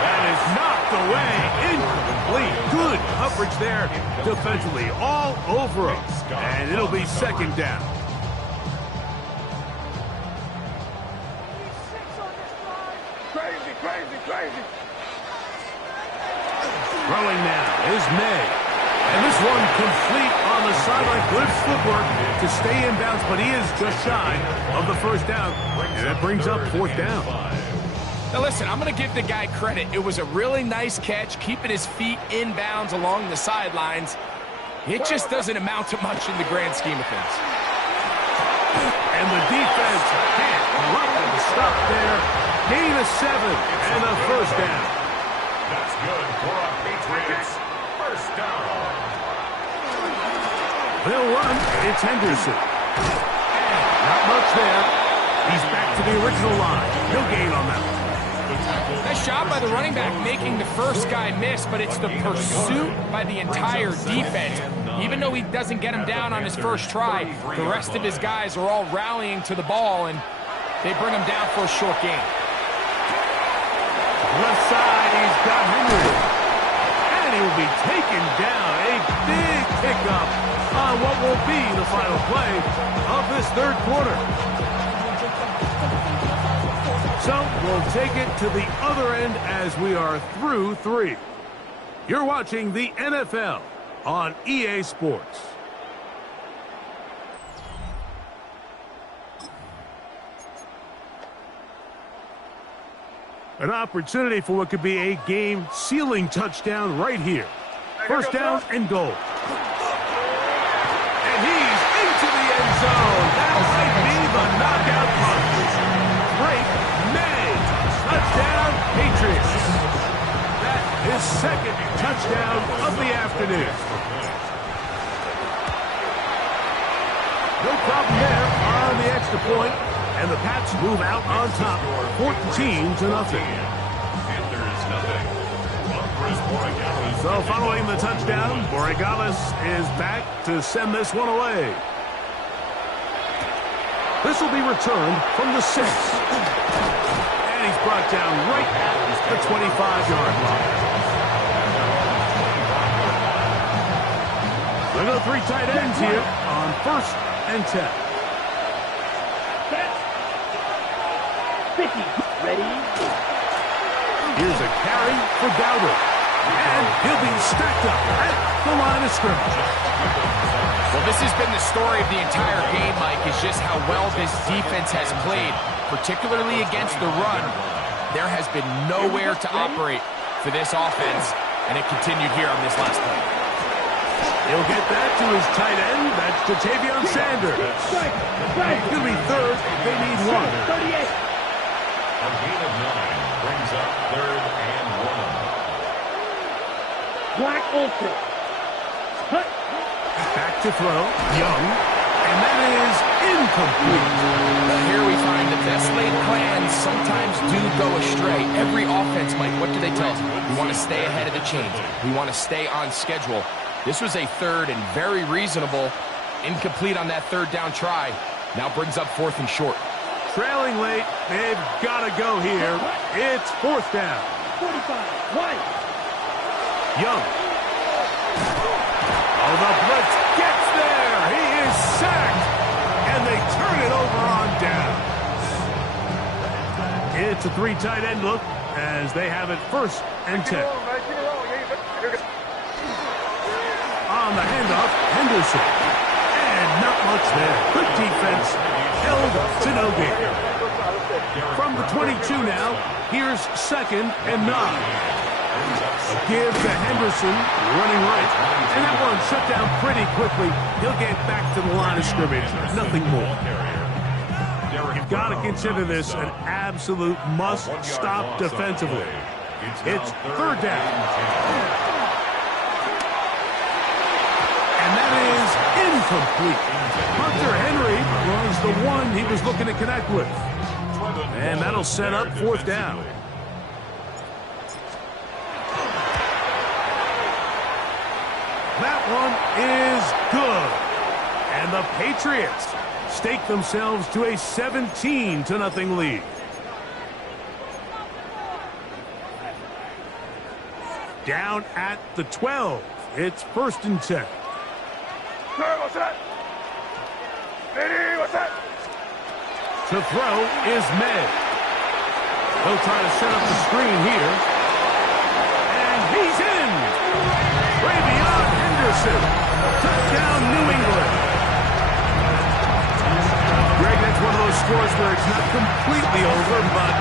That is knocked away. Incomplete. Good coverage there defensively. All over him. And it'll be 2nd down. Crazy. Throwing now is May. And this one complete on the sideline. Good footwork to stay in bounds, but he is just shy of the 1st down. And that brings up 4th down. Now listen, I'm going to give the guy credit. It was a really nice catch, keeping his feet in bounds along the sidelines. It just doesn't amount to much in the grand scheme of things. And the defense can't come up with a stop there. Gain of 7 and a 1st down. That's good for a Patriots 1st down. They'll run. It's Henderson. And not much there. He's back to the original line. No gain on that one. Nice job by the running back making the first guy miss, but it's the pursuit by the entire defense. Even though he doesn't get him down on his first try, the rest of his guys are all rallying to the ball, and they bring him down for a short gain. Left side, he's got Henry. And he will be taken down. A big pickup on what will be the final play of this 3rd quarter. So we'll take it to the other end as we are through 3. You're watching the NFL on EA Sports. An opportunity for what could be a game-sealing touchdown right here. 1st down and goal. And he's into the end zone. That might be the knockout punch. Drake May. Touchdown, Patriots. That is 2nd touchdown of the afternoon. No problem there on the extra point, and the Pats move out on top, 14-0. So following the touchdown, Borregales is back to send this one away. This will be returned from the 6. And he's brought down right at the 25-yard line. There go 3 tight ends here on 1st and 10. 50. Ready? Here's a carry for Dowdle. And he'll be stacked up at the line of scrimmage. Well, this has been the story of the entire game, Mike, is just how well this defense has played, particularly against the run. There has been nowhere to operate for this offense, and it continued here on this last play. He'll get that to his tight end. That's Ja'Tavion Sanders. It's going to be 3rd. They need 1. A gain of 9 brings up 3rd and 1. Black Ultra. Cut. Back to throw. Young. And that is incomplete. Well, here we find that best laid plans sometimes do go astray. Every offense, Mike, what do they tell us? We want to stay ahead of the chains. We want to stay on schedule. This was a 3rd and very reasonable. Incomplete on that 3rd down try. Now brings up 4th and short. Trailing late. They've got to go here. It's 4th down. 45. 1. Young. Oh, the blitz gets there. He is sacked. And they turn it over on down. It's a 3 tight end look as they have it 1st and 10. On the handoff, Henderson. And not much there. Good defense. Held to no gain. From the 22 now, here's 2nd and 9. Give to Henderson, running right. And that one shut down pretty quickly. He'll get back to the line of scrimmage. Nothing more. You've got to consider this an absolute must-stop defensively. It's 3rd down. And that is incomplete. Hunter Henry was the one he was looking to connect with. And that'll set up 4th down. That one is good. And the Patriots stake themselves to a 17-0 lead. Down at the 12. It's 1st and 10. What's that? Ready? What's that? To throw is Med. He'll try to set up the screen here. And he's in. Travion Henderson. Touchdown, New England. Greg, that's one of those scores where it's not completely over, but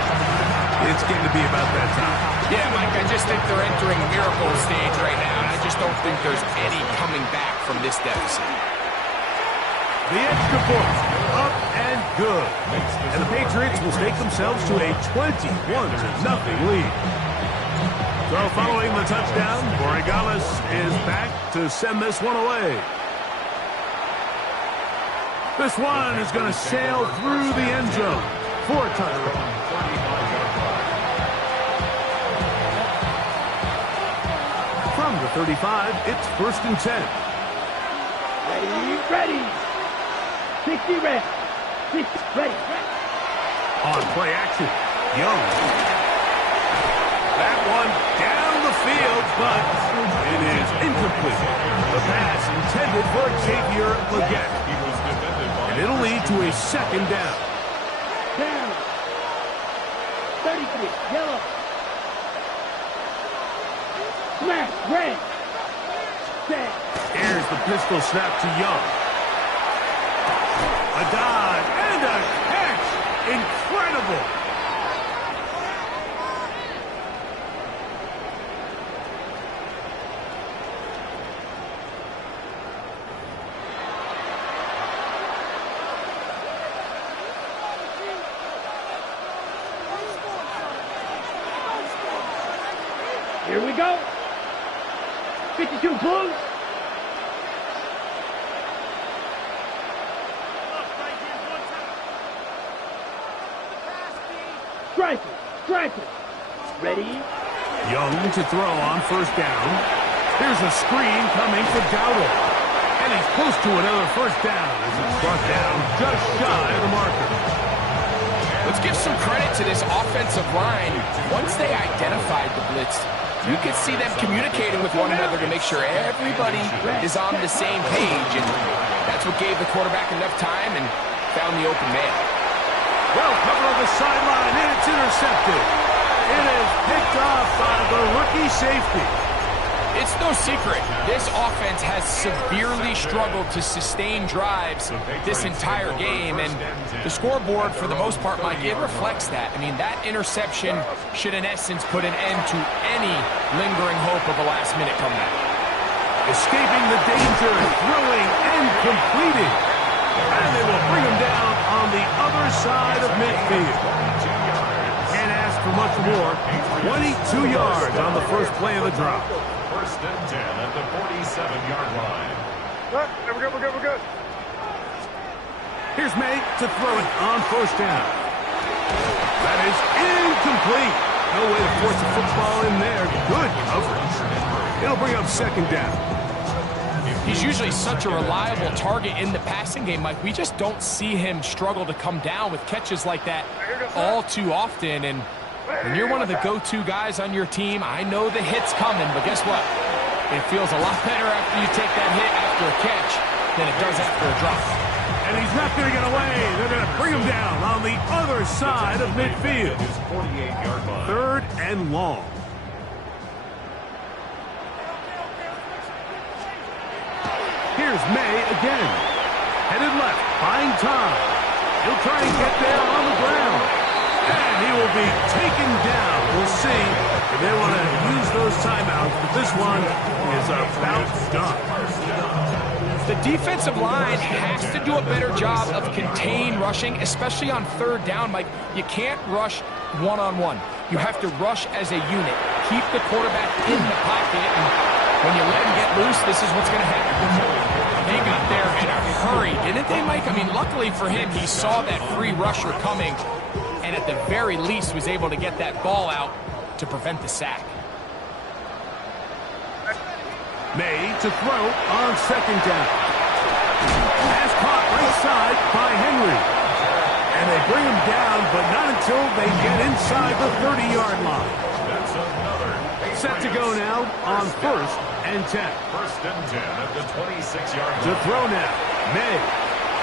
it's getting to be about that time. Yeah, Mike, I just think they're entering miracle stage right now, and I just don't think there's any coming back from this deficit. The extra point, up and good. And the Patriots will stake themselves to a 21-0 lead. So following the touchdown, Borregales is back to send this one away. This one is going to sail through the end zone for a touchdown. From the 35, it's 1st and 10. Ready. 60 red. 60 ready. On play action, Young. That one down the field, but it is incomplete. The pass intended for Xavier Legette. And it'll lead to a 2nd down. Down. 33. Yellow. Smash. Red. Set. Here's the pistol snap to Young. A dive and a catch. Incredible. Here we go. 52 Blues. Young to throw on first down. Here's a screen coming for Dowdle. And he's close to another first down as it's brought down just shy of the marker. Let's give some credit to this offensive line. Once they identified the blitz, you could see them communicating with one another to make sure everybody is on the same page. And that's what gave the quarterback enough time and found the open man. Well covered on the sideline, and it's intercepted. It is picked off by the rookie safety. It's no secret, this offense has severely struggled to sustain drives this entire game, and the scoreboard, for the most part, Mike, it reflects that. I mean, that interception should, in essence, put an end to any lingering hope of a last-minute comeback. Escaping the danger, throwing and completing. And they will bring him down on the other side of midfield. Can't ask for much more. 22 yards on the first play of the drop. First and 10 at the 47-yard line. We're good, we're good, we're good. Here's May to throw it on first down. That is incomplete. No way to force the football in there. Good coverage. It'll bring up second down. He's usually such a reliable target in the passing game, Mike. We just don't see him struggle to come down with catches like that all too often. And when you're one of the go-to guys on your team, I know the hit's coming, but guess what? It feels a lot better after you take that hit after a catch than it does after a drop. And he's not going to get away. They're going to bring him down on the other side of midfield. 48-yard line. Third and long. Here's May again. Headed left, buying time. He'll try and get there on the ground. And he will be taken down. We'll see if they want to use those timeouts, but this one is about done. The defensive line has to do a better job of contain rushing, especially on third down. Mike, you can't rush one-on-one. You have to rush as a unit. Keep the quarterback in the pocket, and when you let him get loose, this is what's going to happen. They got there in a hurry, didn't they, Mike? I mean, luckily for him, he saw that free rusher coming, and at the very least was able to get that ball out to prevent the sack. May to throw on second down. Pass caught right side by Henry. And they bring him down, but not until they get inside the 30-yard line. That's another. Set to go now on first and 10. First and 10 at the 26-yard line. To throw now. May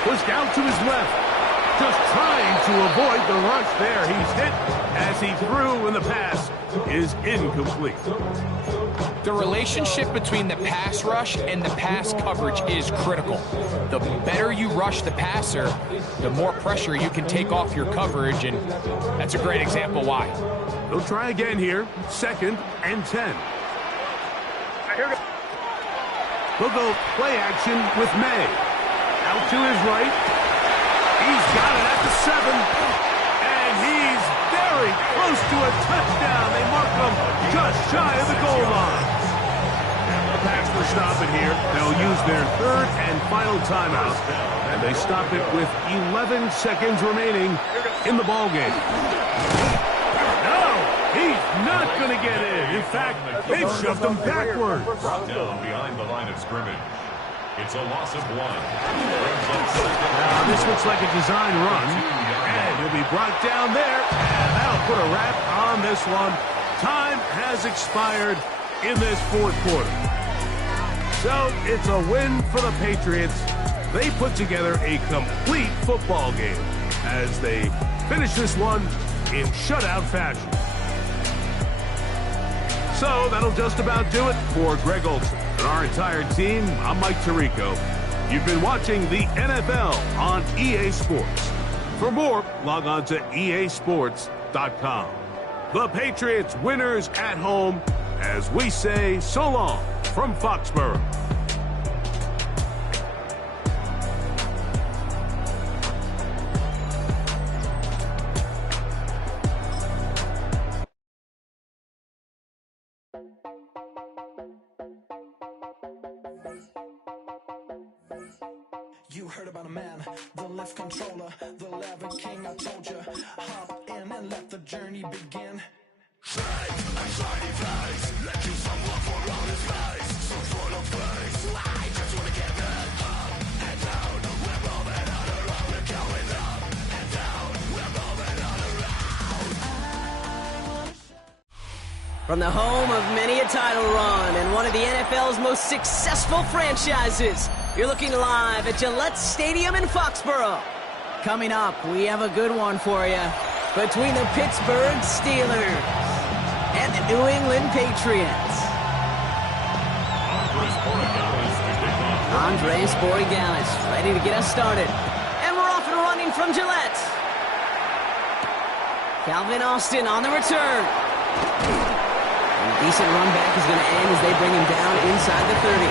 pushed out to his left. Just trying to avoid the rush there. He's hit as he threw, and the pass is incomplete. The relationship between the pass rush and the pass coverage is critical. The better you rush the passer, the more pressure you can take off your coverage, and that's a great example why. They'll try again here. Second and 10. They'll go play action with May. Out to his right. He's got it at the 7. And he's very close to a touchdown. They mark him just shy of the goal line. Pass for stopping here. They'll use their third and final timeout. And they stop it with 11 seconds remaining in the ballgame. No, he's not going to get in. In fact, they've shoved him backwards. Brought down behind the line of scrimmage. It's a loss of 1. Now, this looks like a design run. And he'll be brought down there. And that'll put a wrap on this one. Time has expired in this fourth quarter. So it's a win for the Patriots. They put together a complete football game as they finish this one in shutout fashion. So that'll just about do it for Greg Olsen and our entire team. I'm Mike Tirico. You've been watching the NFL on EA Sports. For more, log on to easports.com. The Patriots winners at home as we say so long from Foxborough. You heard about a man, the lift controller, the lever king, I told you. Hop in and let the journey begin. From the home of many a title run and one of the NFL's most successful franchises, you're looking live at Gillette Stadium in Foxborough. Coming up, we have a good one for you between the Pittsburgh Steelers and the New England Patriots. Andres Borregales ready to get us started. And we're off and running from Gillette. Calvin Austin on the return. A decent run back is going to end as they bring him down inside the 30.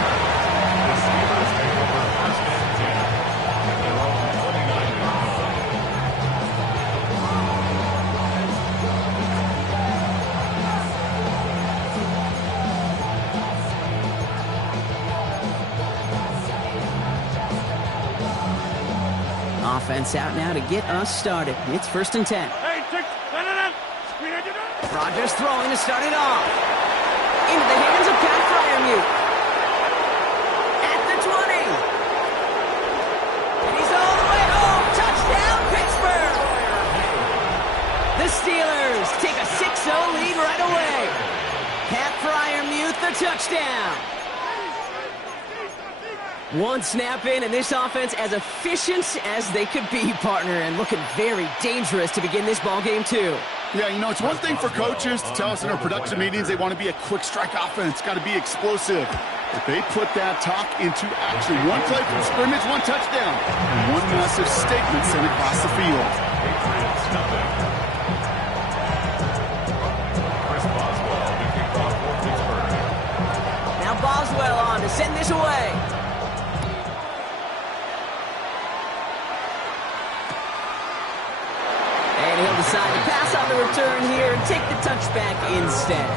Offense out now to get us started. It's 1st and 10. Rodgers throwing to start it off. Into the hands of Pat Freiermuth. At the 20. And he's all the way home. Touchdown, Pittsburgh. The Steelers take a 6-0 lead right away. Pat Freiermuth, the touchdown. One snap in, and this offense as efficient as they could be, partner, and looking very dangerous to begin this ball game, too. Yeah, you know, it's one thing for coaches to tell us in our production meetings they want to be a quick strike offense, got to be explosive. But they put that talk into action. One play from scrimmage, one touchdown, and one massive statement sent across the field. Now Boswell on to send this away. And he'll decide to pass on the return here and take the touchback instead.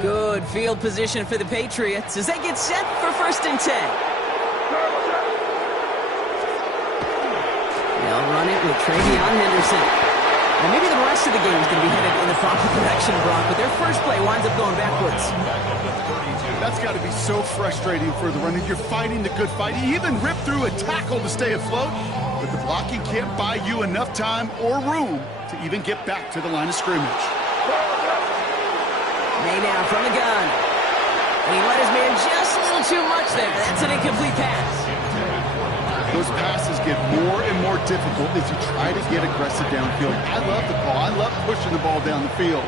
Good field position for the Patriots as they get set for 1st and 10. They'll run it with Travion Henderson. And maybe the rest of the game is going to be headed in the proper direction, Brock, but their first play winds up going backwards. That's got to be so frustrating for the runner. You're fighting the good fight. He even ripped through a tackle to stay afloat, but the blocking can't buy you enough time or room to even get back to the line of scrimmage. May now from the gun. And he let his man just a little too much there. That's an incomplete pass. Those passes get more and more difficult as you try to get aggressive downfield. I love the ball. I love pushing the ball down the field.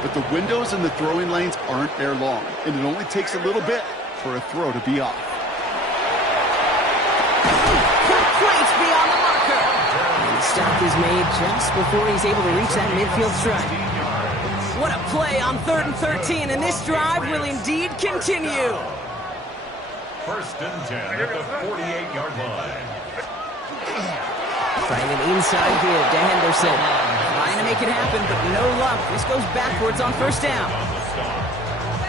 But the windows and the throwing lanes aren't there long, and it only takes a little bit for a throw to be off. Complete beyond the marker. And the stop is made just before he's able to reach that midfield strike. What a play on 3rd and 13, and this drive will indeed continue. 1st and 10 at the 48-yard line. Trying an inside give to Henderson. Trying to make it happen, but no luck. This goes backwards on 1st down.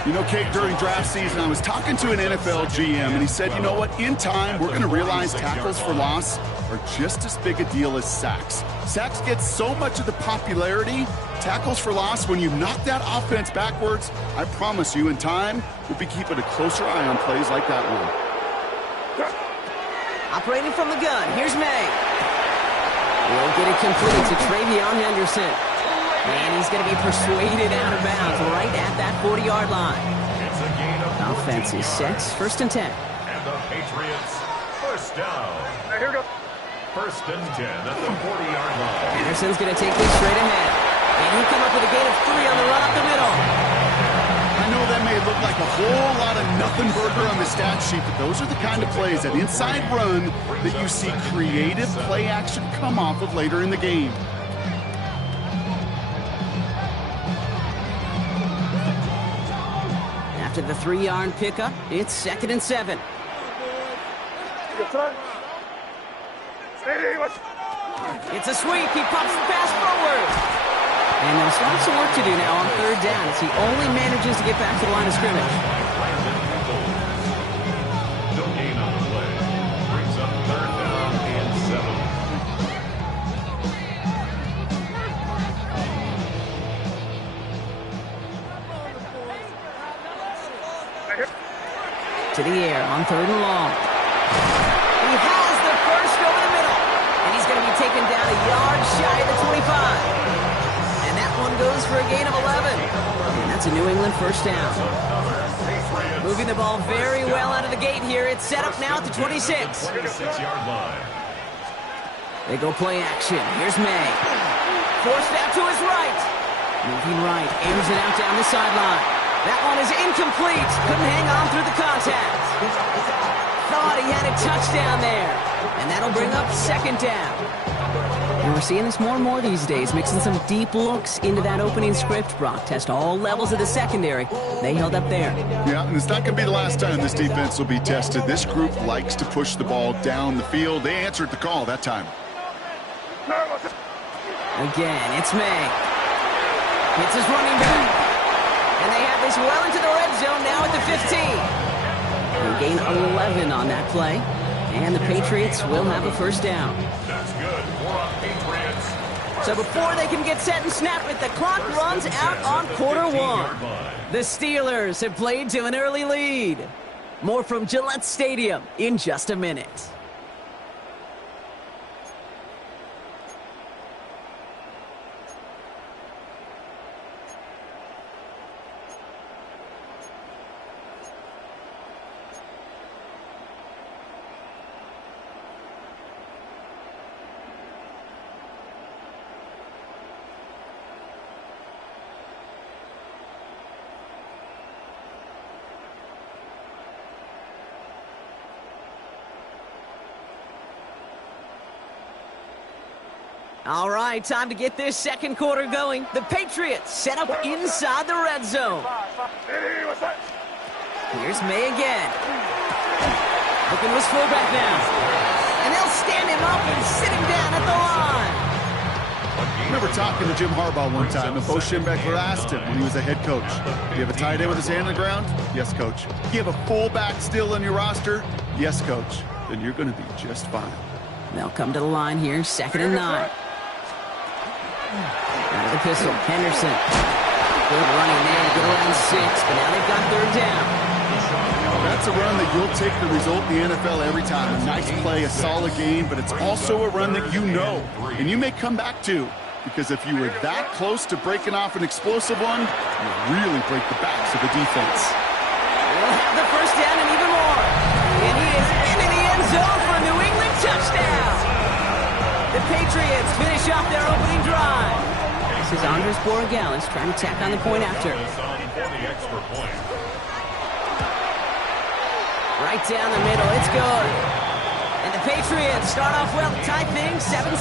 You know, Kate, during draft season, I was talking to an NFL GM, and he said, you know what, in time, we're going to realize tackles for loss are just as big a deal as sacks. Sacks get so much of the popularity. Tackles for loss, when you knock that offense backwards, I promise you, in time, we'll be keeping a closer eye on plays like that one. Operating from the gun, here's May. We'll get it complete to Travion Henderson. And he's going to be persuaded out of bounds right at that 40-yard line. It's a gain of offense is set. 1st and 10. And the Patriots, 1st down. Here we go. 1st and 10 at the 40-yard line. Anderson's going to take this straight ahead. And he'll come up with a gain of 3 on the run up the middle. I know that may look like a whole lot of nothing burger on the stat sheet, but those are the kind of plays, that inside run, that you see creative play action come off of later in the game. After the 3-yard pickup, it's 2nd and 7. It's a sweep. He pops the pass forward. And they'll start some work to do now on 3rd down as he only manages to get back to the line of scrimmage. No gain on the play. Brings up 3rd down. to the air on 3rd and long. He has the first over the middle. And he's going to be taken down a yard shy of the 25. And that one goes for a gain of 11. And that's a New England first down. Moving the ball very well out of the gate here. It's set up now at the 26. 26-yard line. They go play action. Here's May. Forced out to his right. Moving right. Aims it out down the sideline. That one is incomplete. Couldn't hang on through the contact. Thought he had a touchdown there. And that'll bring up 2nd down. And we're seeing this more and more these days, mixing some deep looks into that opening script. Brock test all levels of the secondary. They held up there. Yeah, and it's not going to be the last time this defense will be tested. This group likes to push the ball down the field. They answered the call that time. Again, it's May. Hits his running back. And they have this well into the red zone now at the 15. They gain 11 on that play. And the Patriots will have a first down. That's good for Patriots. So before they can get set and snap it, the clock runs out on quarter 1. The Steelers have played to an early lead. More from Gillette Stadium in just a minute. All right, time to get this second quarter going. The Patriots set up inside the red zone. Here's May again. Looking to his fullback now. And they'll stand him up and sit him down at the line. I remember talking to Jim Harbaugh one time, and Bo Schembechler asked him when he was a head coach, do you have a tight end with his hand on the ground? Yes, coach. Do you have a fullback still on your roster? Yes, coach. Then you're going to be just fine. They'll come to the line here, 2nd and 9. Out of the pistol, Henderson. Good running there, get around 6, but now they've got 3rd down. That's a run that you'll take the result in the NFL every time. A nice play, a solid game, but it's also a run that you know, and you may come back to, because if you were that close to breaking off an explosive one, you'll really break the backs of the defense. They'll have the first down and even more. And he is into the end zone for a New England touchdown. The Patriots finish off their opening drive. This is Andres Borregales trying to tack on the point after. Right down the middle, it's good. And the Patriots start off well, tie things 7-7.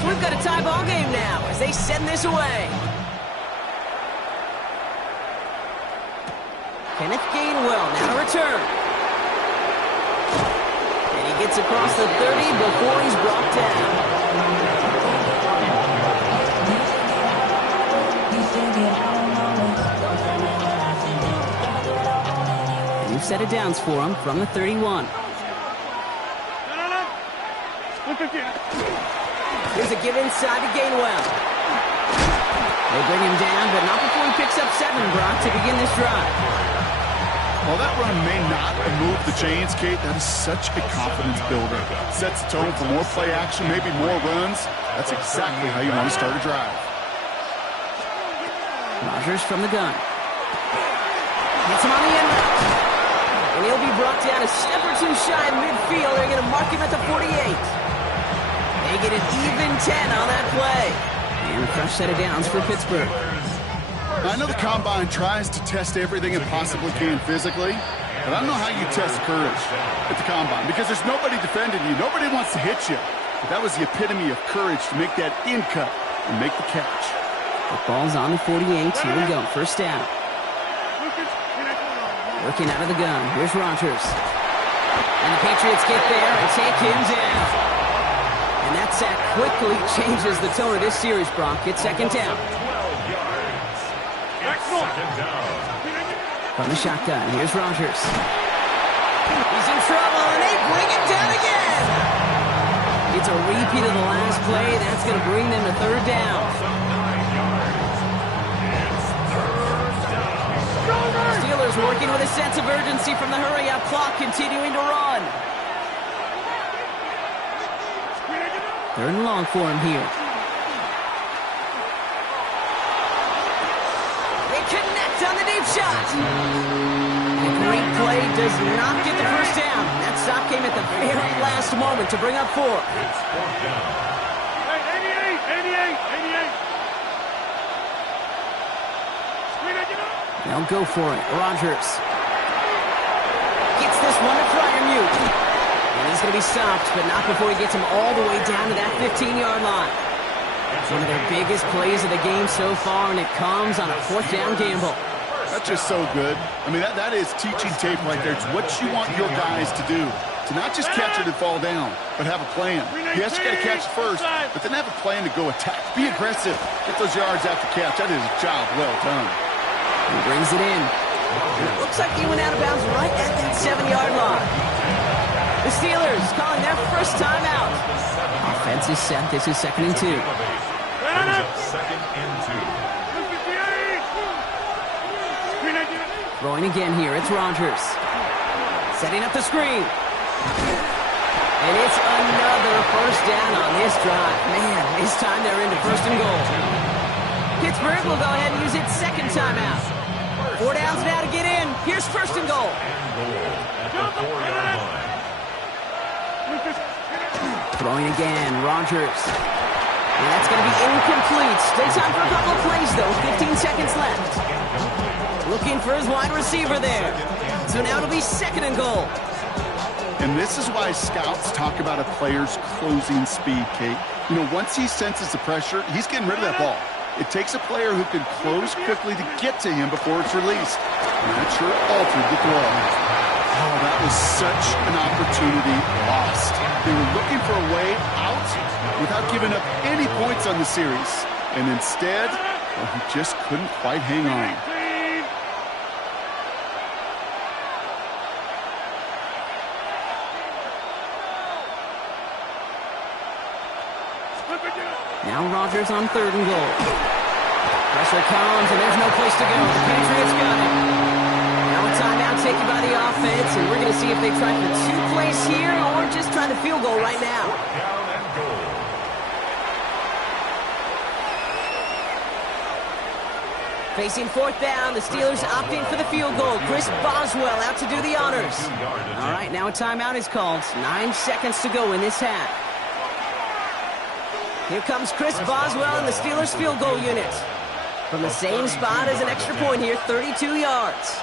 So we've got a tie ball game now as they send this away. Kenneth Gainwell now to return. And he gets across the 30 before he's brought down. And you've set it downs for him from the 31. Here's a give inside to Gainwell. They bring him down, but not before he picks up 7, Brock, to begin this drive. While that run may not have moved the chains, Kate, that is such a confidence builder. Sets the tone for more play action, maybe more runs. That's exactly how you want to start a drive. Rodgers from the gun. Hits him on the end route. And he'll be brought down a step or 2 shy of midfield. They're going to mark him at the 48. They get an even 10 on that play. And a fresh set of downs for Pittsburgh. I know the Combine tries to test everything it possibly can physically, but I don't know how you test courage at the Combine because there's nobody defending you. Nobody wants to hit you. But that was the epitome of courage to make that in cut and make the catch. The ball's on the 48. Here we go. First down. Working out of the gun. Here's Rodgers. And the Patriots get there and take him down. And that sack quickly changes the tone of this series, Brock. It's 2nd down. From the shotgun, here's Rodgers. He's in trouble, and they bring him down again. It's a repeat of the last play. That's going to bring them to 3rd down. Steelers working with a sense of urgency from the hurry-up clock, continuing to run. 3rd and long for him here. They connect on the deep shot. The great play does not get the first down. That stop came at the very last moment to bring up 4. It's 4th down. 88. They'll go for it. Rodgers gets this one to Freiermuth. And he's going to be stopped, but not before he gets him all the way down to that 15-yard line. One of their biggest plays of the game so far, and it comes on a 4th down gamble. That's just so good. I mean, that is teaching tape right there. It's what you want your guys to do. To not just catch it and fall down, but have a plan. Yes, you got to catch first, but then have a plan to go attack. Be aggressive. Get those yards after catch. That is a job well done. He brings it in. It looks like he went out of bounds right at that 7-yard line. The Steelers calling their first timeout. Offense is set. This is 2nd and 2. Brings up 2nd and 2. Throwing again here. It's Rodgers. Setting up the screen. And it's another first down on this drive. Man, this time they're into 1st and goal. Pittsburgh will go ahead and use its 2nd timeout. 4 downs now to get in. Here's 1st and goal. Throwing again, Rodgers. And that's going to be incomplete. Still time for a couple of plays, though. 15 seconds left. Looking for his wide receiver there. So now it'll be 2nd and goal. And this is why scouts talk about a player's closing speed, Kate. You know, once he senses the pressure, he's getting rid of that ball. It takes a player who can close quickly to get to him before it's released. And that sure altered the throw. Oh, that was such an opportunity lost. They were looking for a way out without giving up any points on the series. And instead, well, he just couldn't quite hang on. Now Rodgers on 3rd and goal. Pressure comes, and there's no place to go. The Patriots got it. Now a timeout taken by the offense, and we're going to see if they try for 2 plays here or just try the field goal right now. Down and goal. Facing 4th down, the Steelers opting for the field goal. Chris Boswell out to do the honors. All right, now a timeout is called. 9 seconds to go in this half. Here comes Chris Boswell in the Steelers field goal unit. From the same spot as an extra point here, 32 yards.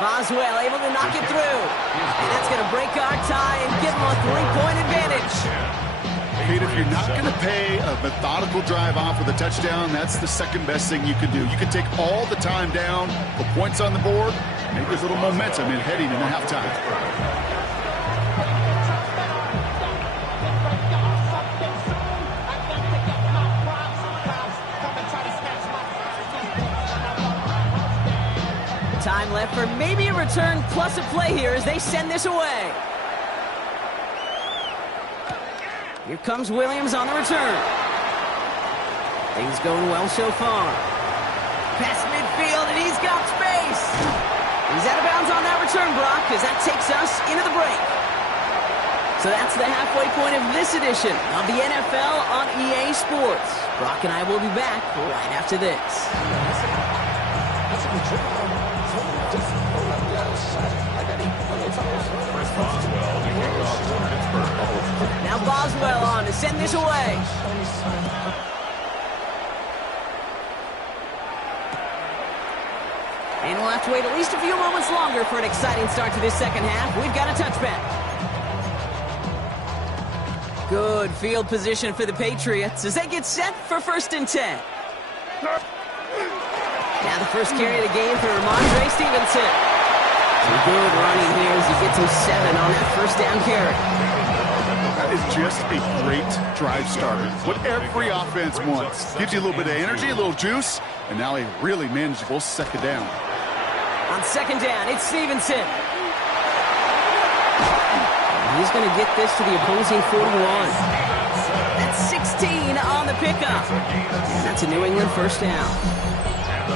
Boswell able to knock it through. And that's going to break our tie and give them a 3-point advantage. Kate, if you're not going to pay a methodical drive off with a touchdown, that's the 2nd best thing you can do. You can take all the time down, put points on the board, make this little momentum in heading into halftime. Time left for maybe a return plus a play here as they send this away. Here comes Williams on the return. Things going well so far. Past midfield, and he's got space. He's out of bounds on that return, Brock, as that takes us into the break. So that's the halfway point of this edition of the NFL on EA Sports. Brock and I will be back right after this. Now Boswell on to send this away. And we'll have to wait at least a few moments longer for an exciting start to this 2nd half. We've got a touchback. Good field position for the Patriots as they get set for 1st and 10. Now the first carry of the game for Ramondre Stevenson. Some good running here as he gets him 7 on that 1st down carry. That is just a great drive starter. What every offense wants. Gives you a little bit of energy, a little juice, and now a really manageable 2nd down. On 2nd down, it's Stevenson. He's going to get this to the opposing 41. That's 16 on the pickup. And that's a New England 1st down.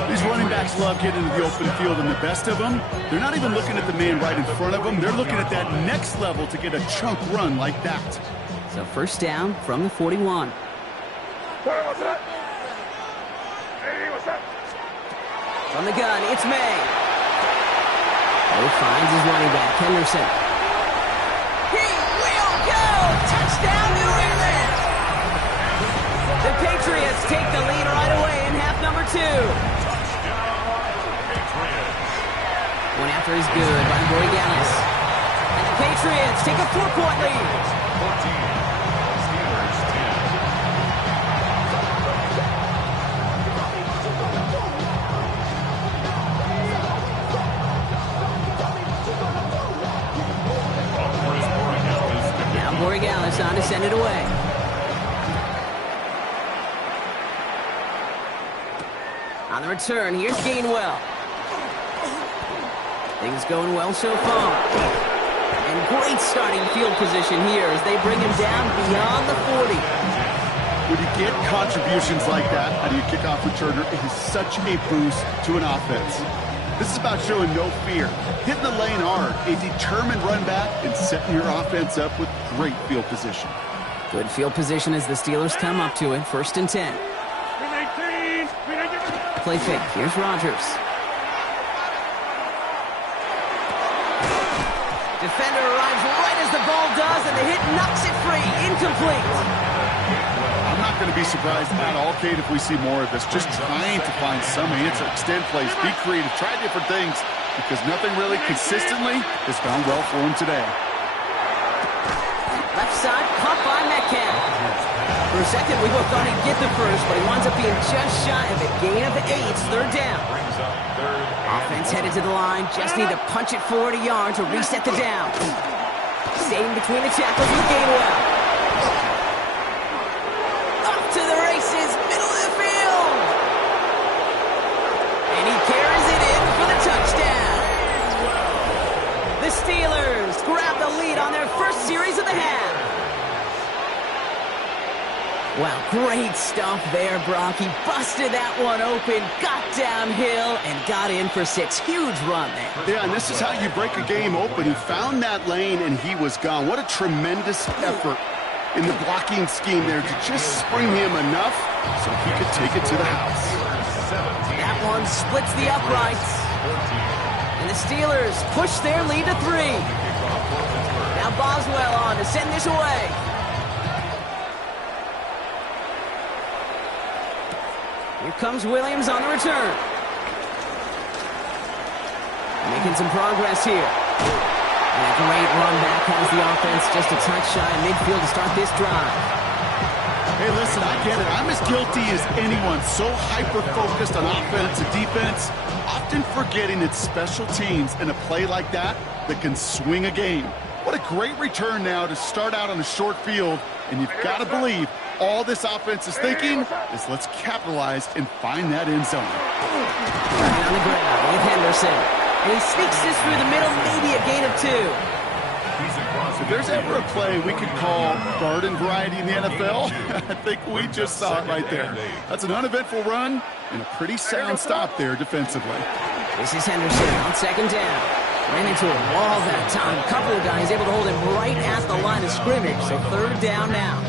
These running backs love getting into the open field, and the best of them, they're not even looking at the man right in front of them. They're looking at that next level to get a chunk run like that. So first down from the 41. What's that? Hey, what's that? From the gun, it's May. Oh, finds his running back, Henderson. He will go! Touchdown, New England! The Patriots take the lead right away in half number 2. One after is good by Borregales. And the Patriots take a 4-point lead. 14. Steelers 10. Now Borregales on to send it away. On the return, here's Gainwell. Things going well so far. And great starting field position here as they bring him down beyond the 40. When you get contributions like that out of your kickoff returner, it is such a boost to an offense. This is about showing no fear, hitting the lane hard, a determined run back, and setting your offense up with great field position. Good field position as the Steelers come up to it. First and 10. Play fake. Here's Rodgers. Defender arrives right as the ball does, and the hit knocks it free. Incomplete. I'm not going to be surprised at all, Kate, if we see more of this. Just trying to find some answer, extend plays, be creative, try different things, because nothing really consistently has gone well for him today. Left side, caught by Metcalf. For a second, we both thought he'd get the first, but he winds up being just shy of a gain of 8. Third down. Offense headed to the line. Just need to punch it forward a yard to reset the down. Staying between the tackles with Gainwell. Up to the races, middle of the field. And he carries it in for the touchdown. The Steelers grab the lead on their first series of the half. Wow, great stuff there, Brock. He busted that one open, got downhill, and got in for 6. Huge run there. Yeah, and this is how you break a game open. He found that lane, and he was gone. What a tremendous effort in the blocking scheme there to just spring him enough so he could take it to the house. That one splits the uprights. And the Steelers push their lead to 3. Now Boswell on to send this away. Here comes Williams on the return. Making some progress here. And a great run back has the offense just a touch shy of midfield to start this drive. Hey, listen, I get it. I'm as guilty as anyone. So hyper-focused on offense and defense, often forgetting it's special teams in a play like that can swing a game. What a great return now to start out on a short field, and you've got to believe all this offense is thinking is let's capitalize and find that end zone. Right on the ground with Henderson. And he sneaks this through the middle, maybe a gain of 2. If there's ever a play we could call garden variety in the NFL, I think we just saw it right there. That's an uneventful run and a pretty sound stop there defensively. This is Henderson on second down. Ran into a wall that time. A couple of guys able to hold him right at the line of scrimmage. So third down now.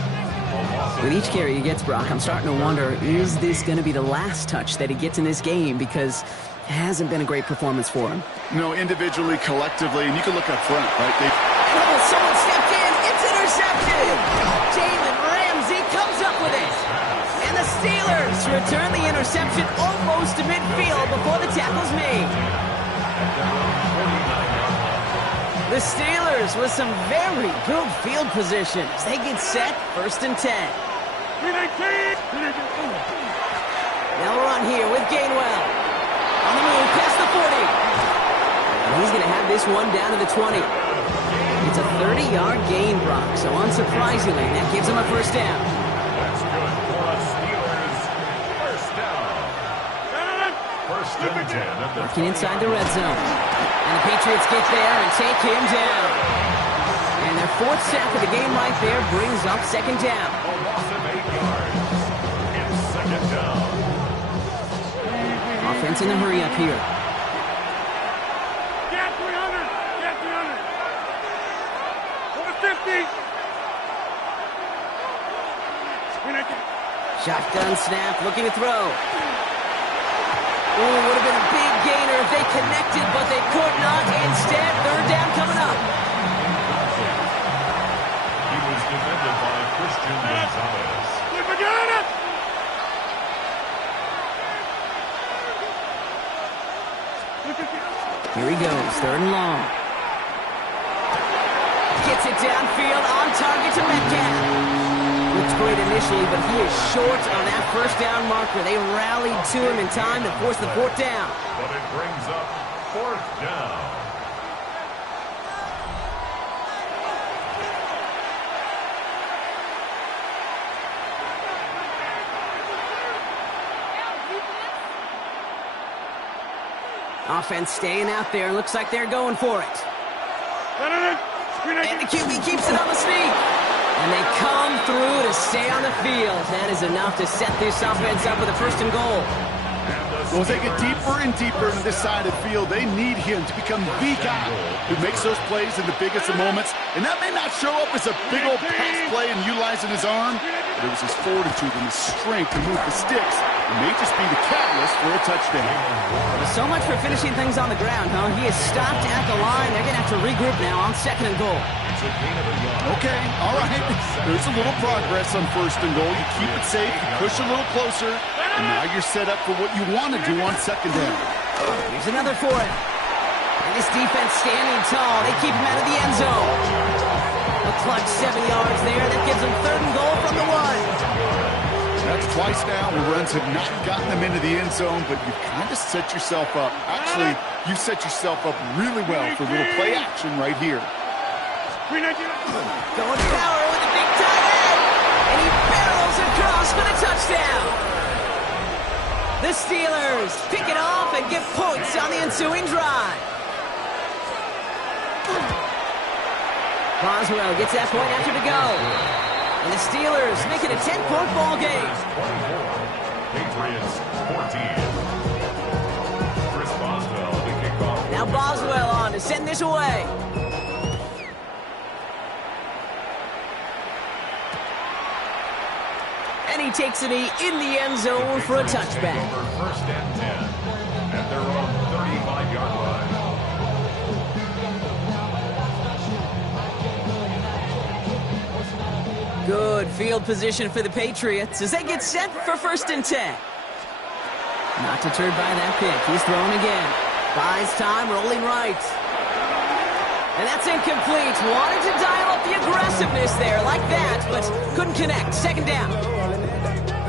With each carry he gets, Brock, I'm starting to wonder, is this going to be the last touch that he gets in this game? Because it hasn't been a great performance for him. No, individually, collectively, and you can look up front, right? Oh, someone stepped in. It's intercepted. Jalen Ramsey comes up with it. And the Steelers return the interception almost to midfield before the tackle's made. The Steelers with some very good field position as they get set, first and 10. Now run here with Gainwell. On the move, past the 40. And he's going to have this one down to the 20. It's a 30-yard gain, Brock, so unsurprisingly, that gives him a first down. That's good for the Steelers. First down. First and 10 at the Working inside the red zone. And the Patriots get there and take him down. And their 4th sack of the game right there brings up second down. A loss of 8 yards. It's second down. Defense in the hurry up here. Get 300! Get 300! 450! Shotgun snap, looking to throw. Oh, would have been a big gainer if they connected, but they could not. Instead, third down coming up. He was defended by Christian Gonzalez. Here he goes, third and long. Gets it downfield, on target to Metcalf. Looks great initially, but he is short on that first down marker. They rallied to him in time to force the fourth down. But it brings up fourth down. Offense staying out there. Looks like they're going for it. And the QB keeps it on the sneak. And they come through to stay on the field. That is enough to set this offense up with a first and goal. Well, as they get deeper and deeper into this side of the field, they need him to become the guy who makes those plays in the biggest of moments. And that may not show up as a big old pass play and utilizing his arm, but it was his fortitude and his strength to move the sticks. It may just be the catalyst for a touchdown. So much for finishing things on the ground, huh? He is stopped at the line. They're going to have to regroup now on second and goal. Okay, all right. There's a little progress on first and goal. You keep it safe, you push a little closer, and now you're set up for what you want to do on second down. Here's another for him. And this defense standing tall. They keep him out of the end zone. A clutch 7 yards there. That gives them third and goal from the one. That's twice now where runs have not gotten them into the end zone, but you've kind of set yourself up. Actually, you set yourself up really well for a little play action right here. Going power with a big tight end. And he barrels across for the touchdown. The Steelers pick it off and get points on the ensuing drive. Boswell gets that point after to go. And the Steelers make it a 10-point ball game. 24, Patriots 14. Chris Boswell, the kickoff. Now Boswell on to send this away. And he takes it in the end zone for a touchback. First and 10 at their own 35-yard line. Good field position for the Patriots as they get set for first and 10. Not deterred by that pick. He's throwing again. Buys time, rolling right. And that's incomplete. Wanted to dial up the aggressiveness there like that, but couldn't connect. Second down.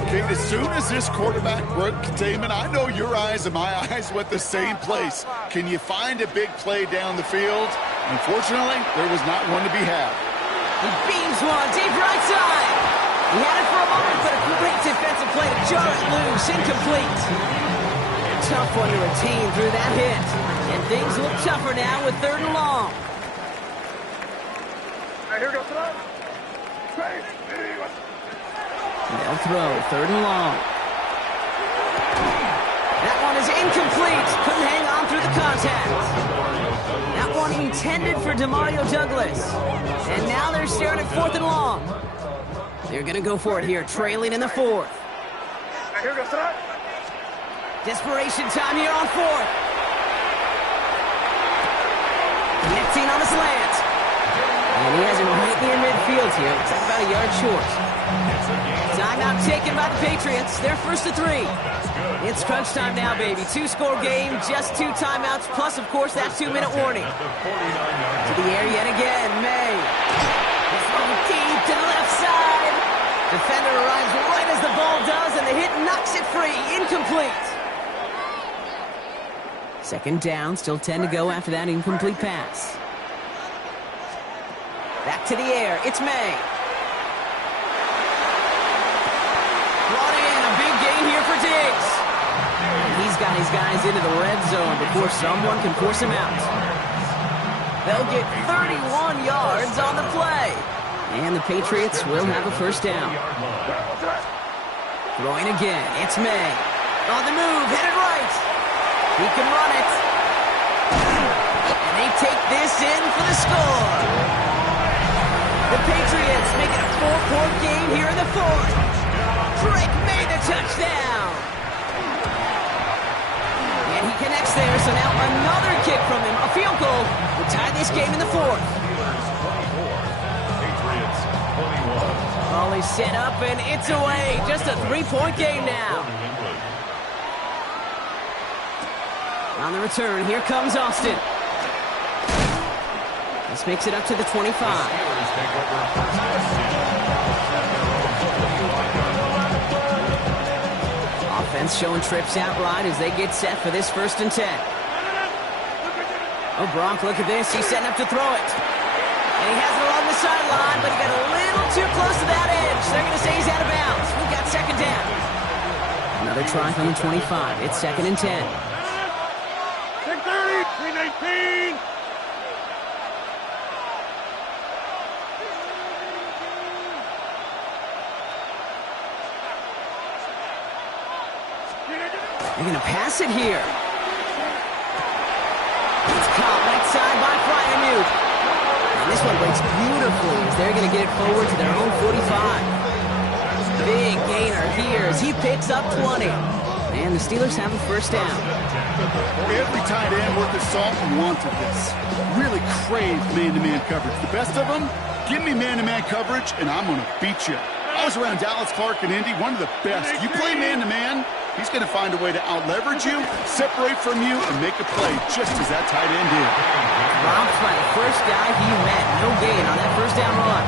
Okay, as soon as this quarterback broke containment, I know your eyes and my eyes went the same place. Can you find a big play down the field? Unfortunately, there was not one to be had. He beams one deep right side. He had it for a moment, but a great defensive play to jar it loose. Incomplete. Tough one to retain through that hit. And things look tougher now with third and long. Here goes throw. They'll throw third and long. That one is incomplete. Couldn't hang on through the contact. That one intended for Demario Douglas. And now they're staring at fourth and long. They're going to go for it here, trailing in the fourth. Here goes throw. Desperation time here on fourth. Connecting on the slant. And he has him right near midfield here. It's about a yard short. Timeout taken by the Patriots. They're first to 3. It's crunch time now, baby. 2-score game, just 2 timeouts, plus, of course, that 2-minute warning. To the air yet again, May. It's going deep to the left side. Defender arrives right as the ball does, and the hit knocks it free. Incomplete. Second down, still 10 to go after that incomplete pass. Back to the air. It's May. Brought in a big gain here for Diggs. And he's got his guys into the red zone before someone can force him out. They'll get 31 yards on the play. And the Patriots will have a first down. Throwing again. It's May. On the move. Headed right. He can run it. And they take this in for the score. The Patriots make it a 4-point game here in the fourth. Drake made the touchdown. And he connects there, so now another kick from him. A field goal will tie this game in the fourth. Patriots 21. Ball is set up, and it's away. Just a 3-point game now. On the return, here comes Austin. This makes it up to the 25. Offense showing trips out wide as they get set for this 1st and 10. Oh, Gronk, look at this. He's setting up to throw it. And he has it along the sideline, but he got a little too close to that edge. They're going to say he's out of bounds. We've got 2nd down. Another try from the 25. It's 2nd and 10. 6:30, 3:19. They're going to pass it here. It's caught right side by Freiermuth. And this one breaks beautifully as they're going to get it forward to their own 45. Big gainer here as he picks up 20. And the Steelers have a 1st down. Every tight end worth his salt wanted this. Really craved man-to-man coverage. The best of them, give me man-to-man coverage, and I'm going to beat you. I was around Dallas Clark and Indy, one of the best. You play man-to-man, he's going to find a way to out-leverage you, separate from you, and make a play, just as that tight end did. Robbed by the first guy he met. No gain on that 1st down run.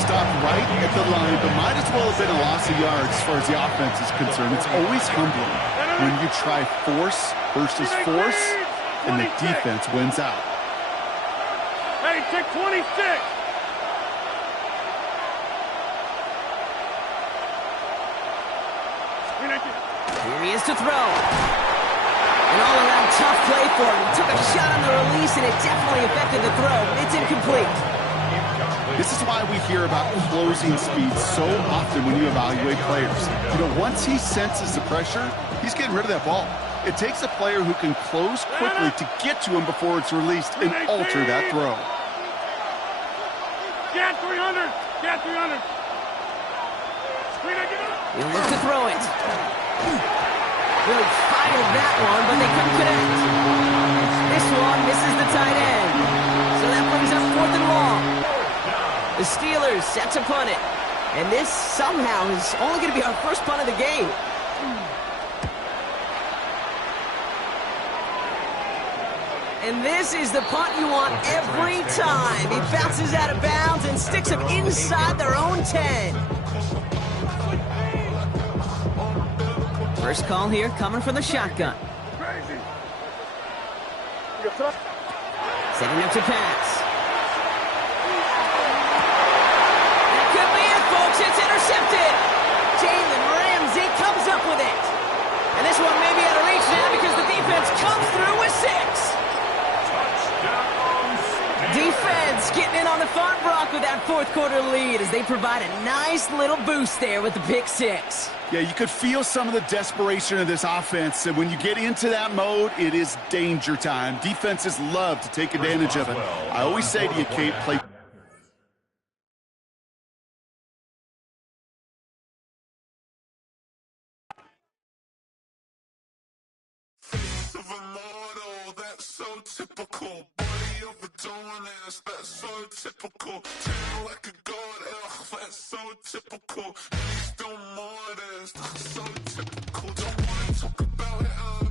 Stopped right at the line, but might as well have been a loss of yards as far as the offense is concerned. It's always humbling when you try force versus force, and the defense wins out. Hey, check 26. Here he is to throw. An all-around tough play for him. He took a shot on the release, and it definitely affected the throw. It's incomplete. This is why we hear about closing speed so often when you evaluate players. You know, once he senses the pressure, he's getting rid of that ball. It takes a player who can close quickly to get to him before it's released and alter that throw. Get 300. Get 300. He'll look to throw it. Really fired that one, but they couldn't connect. This one misses the tight end. So that brings up 4th and long. The Steelers set to punt it. And this somehow is only going to be our first punt of the game. And this is the punt you want every time. He bounces out of bounds and sticks him inside their own 10. First call here coming from the shotgun. Setting up to pass. That could be it, folks. It's intercepted. Jalen Ramsey comes up with it. And this one may be out of reach now because the defense comes through with 6. Defense getting in on the fun, Brock, with that 4th quarter lead as they provide a nice little boost there with the pick 6. Yeah, you could feel some of the desperation of this offense, and when you get into that mode, it is danger time. Defenses love to take advantage of it. I always say to you, Kate, play. Typical body of a donut, that's so typical. Turn like a god, that's so typical. Still modest, so typical. Don't wanna talk about it.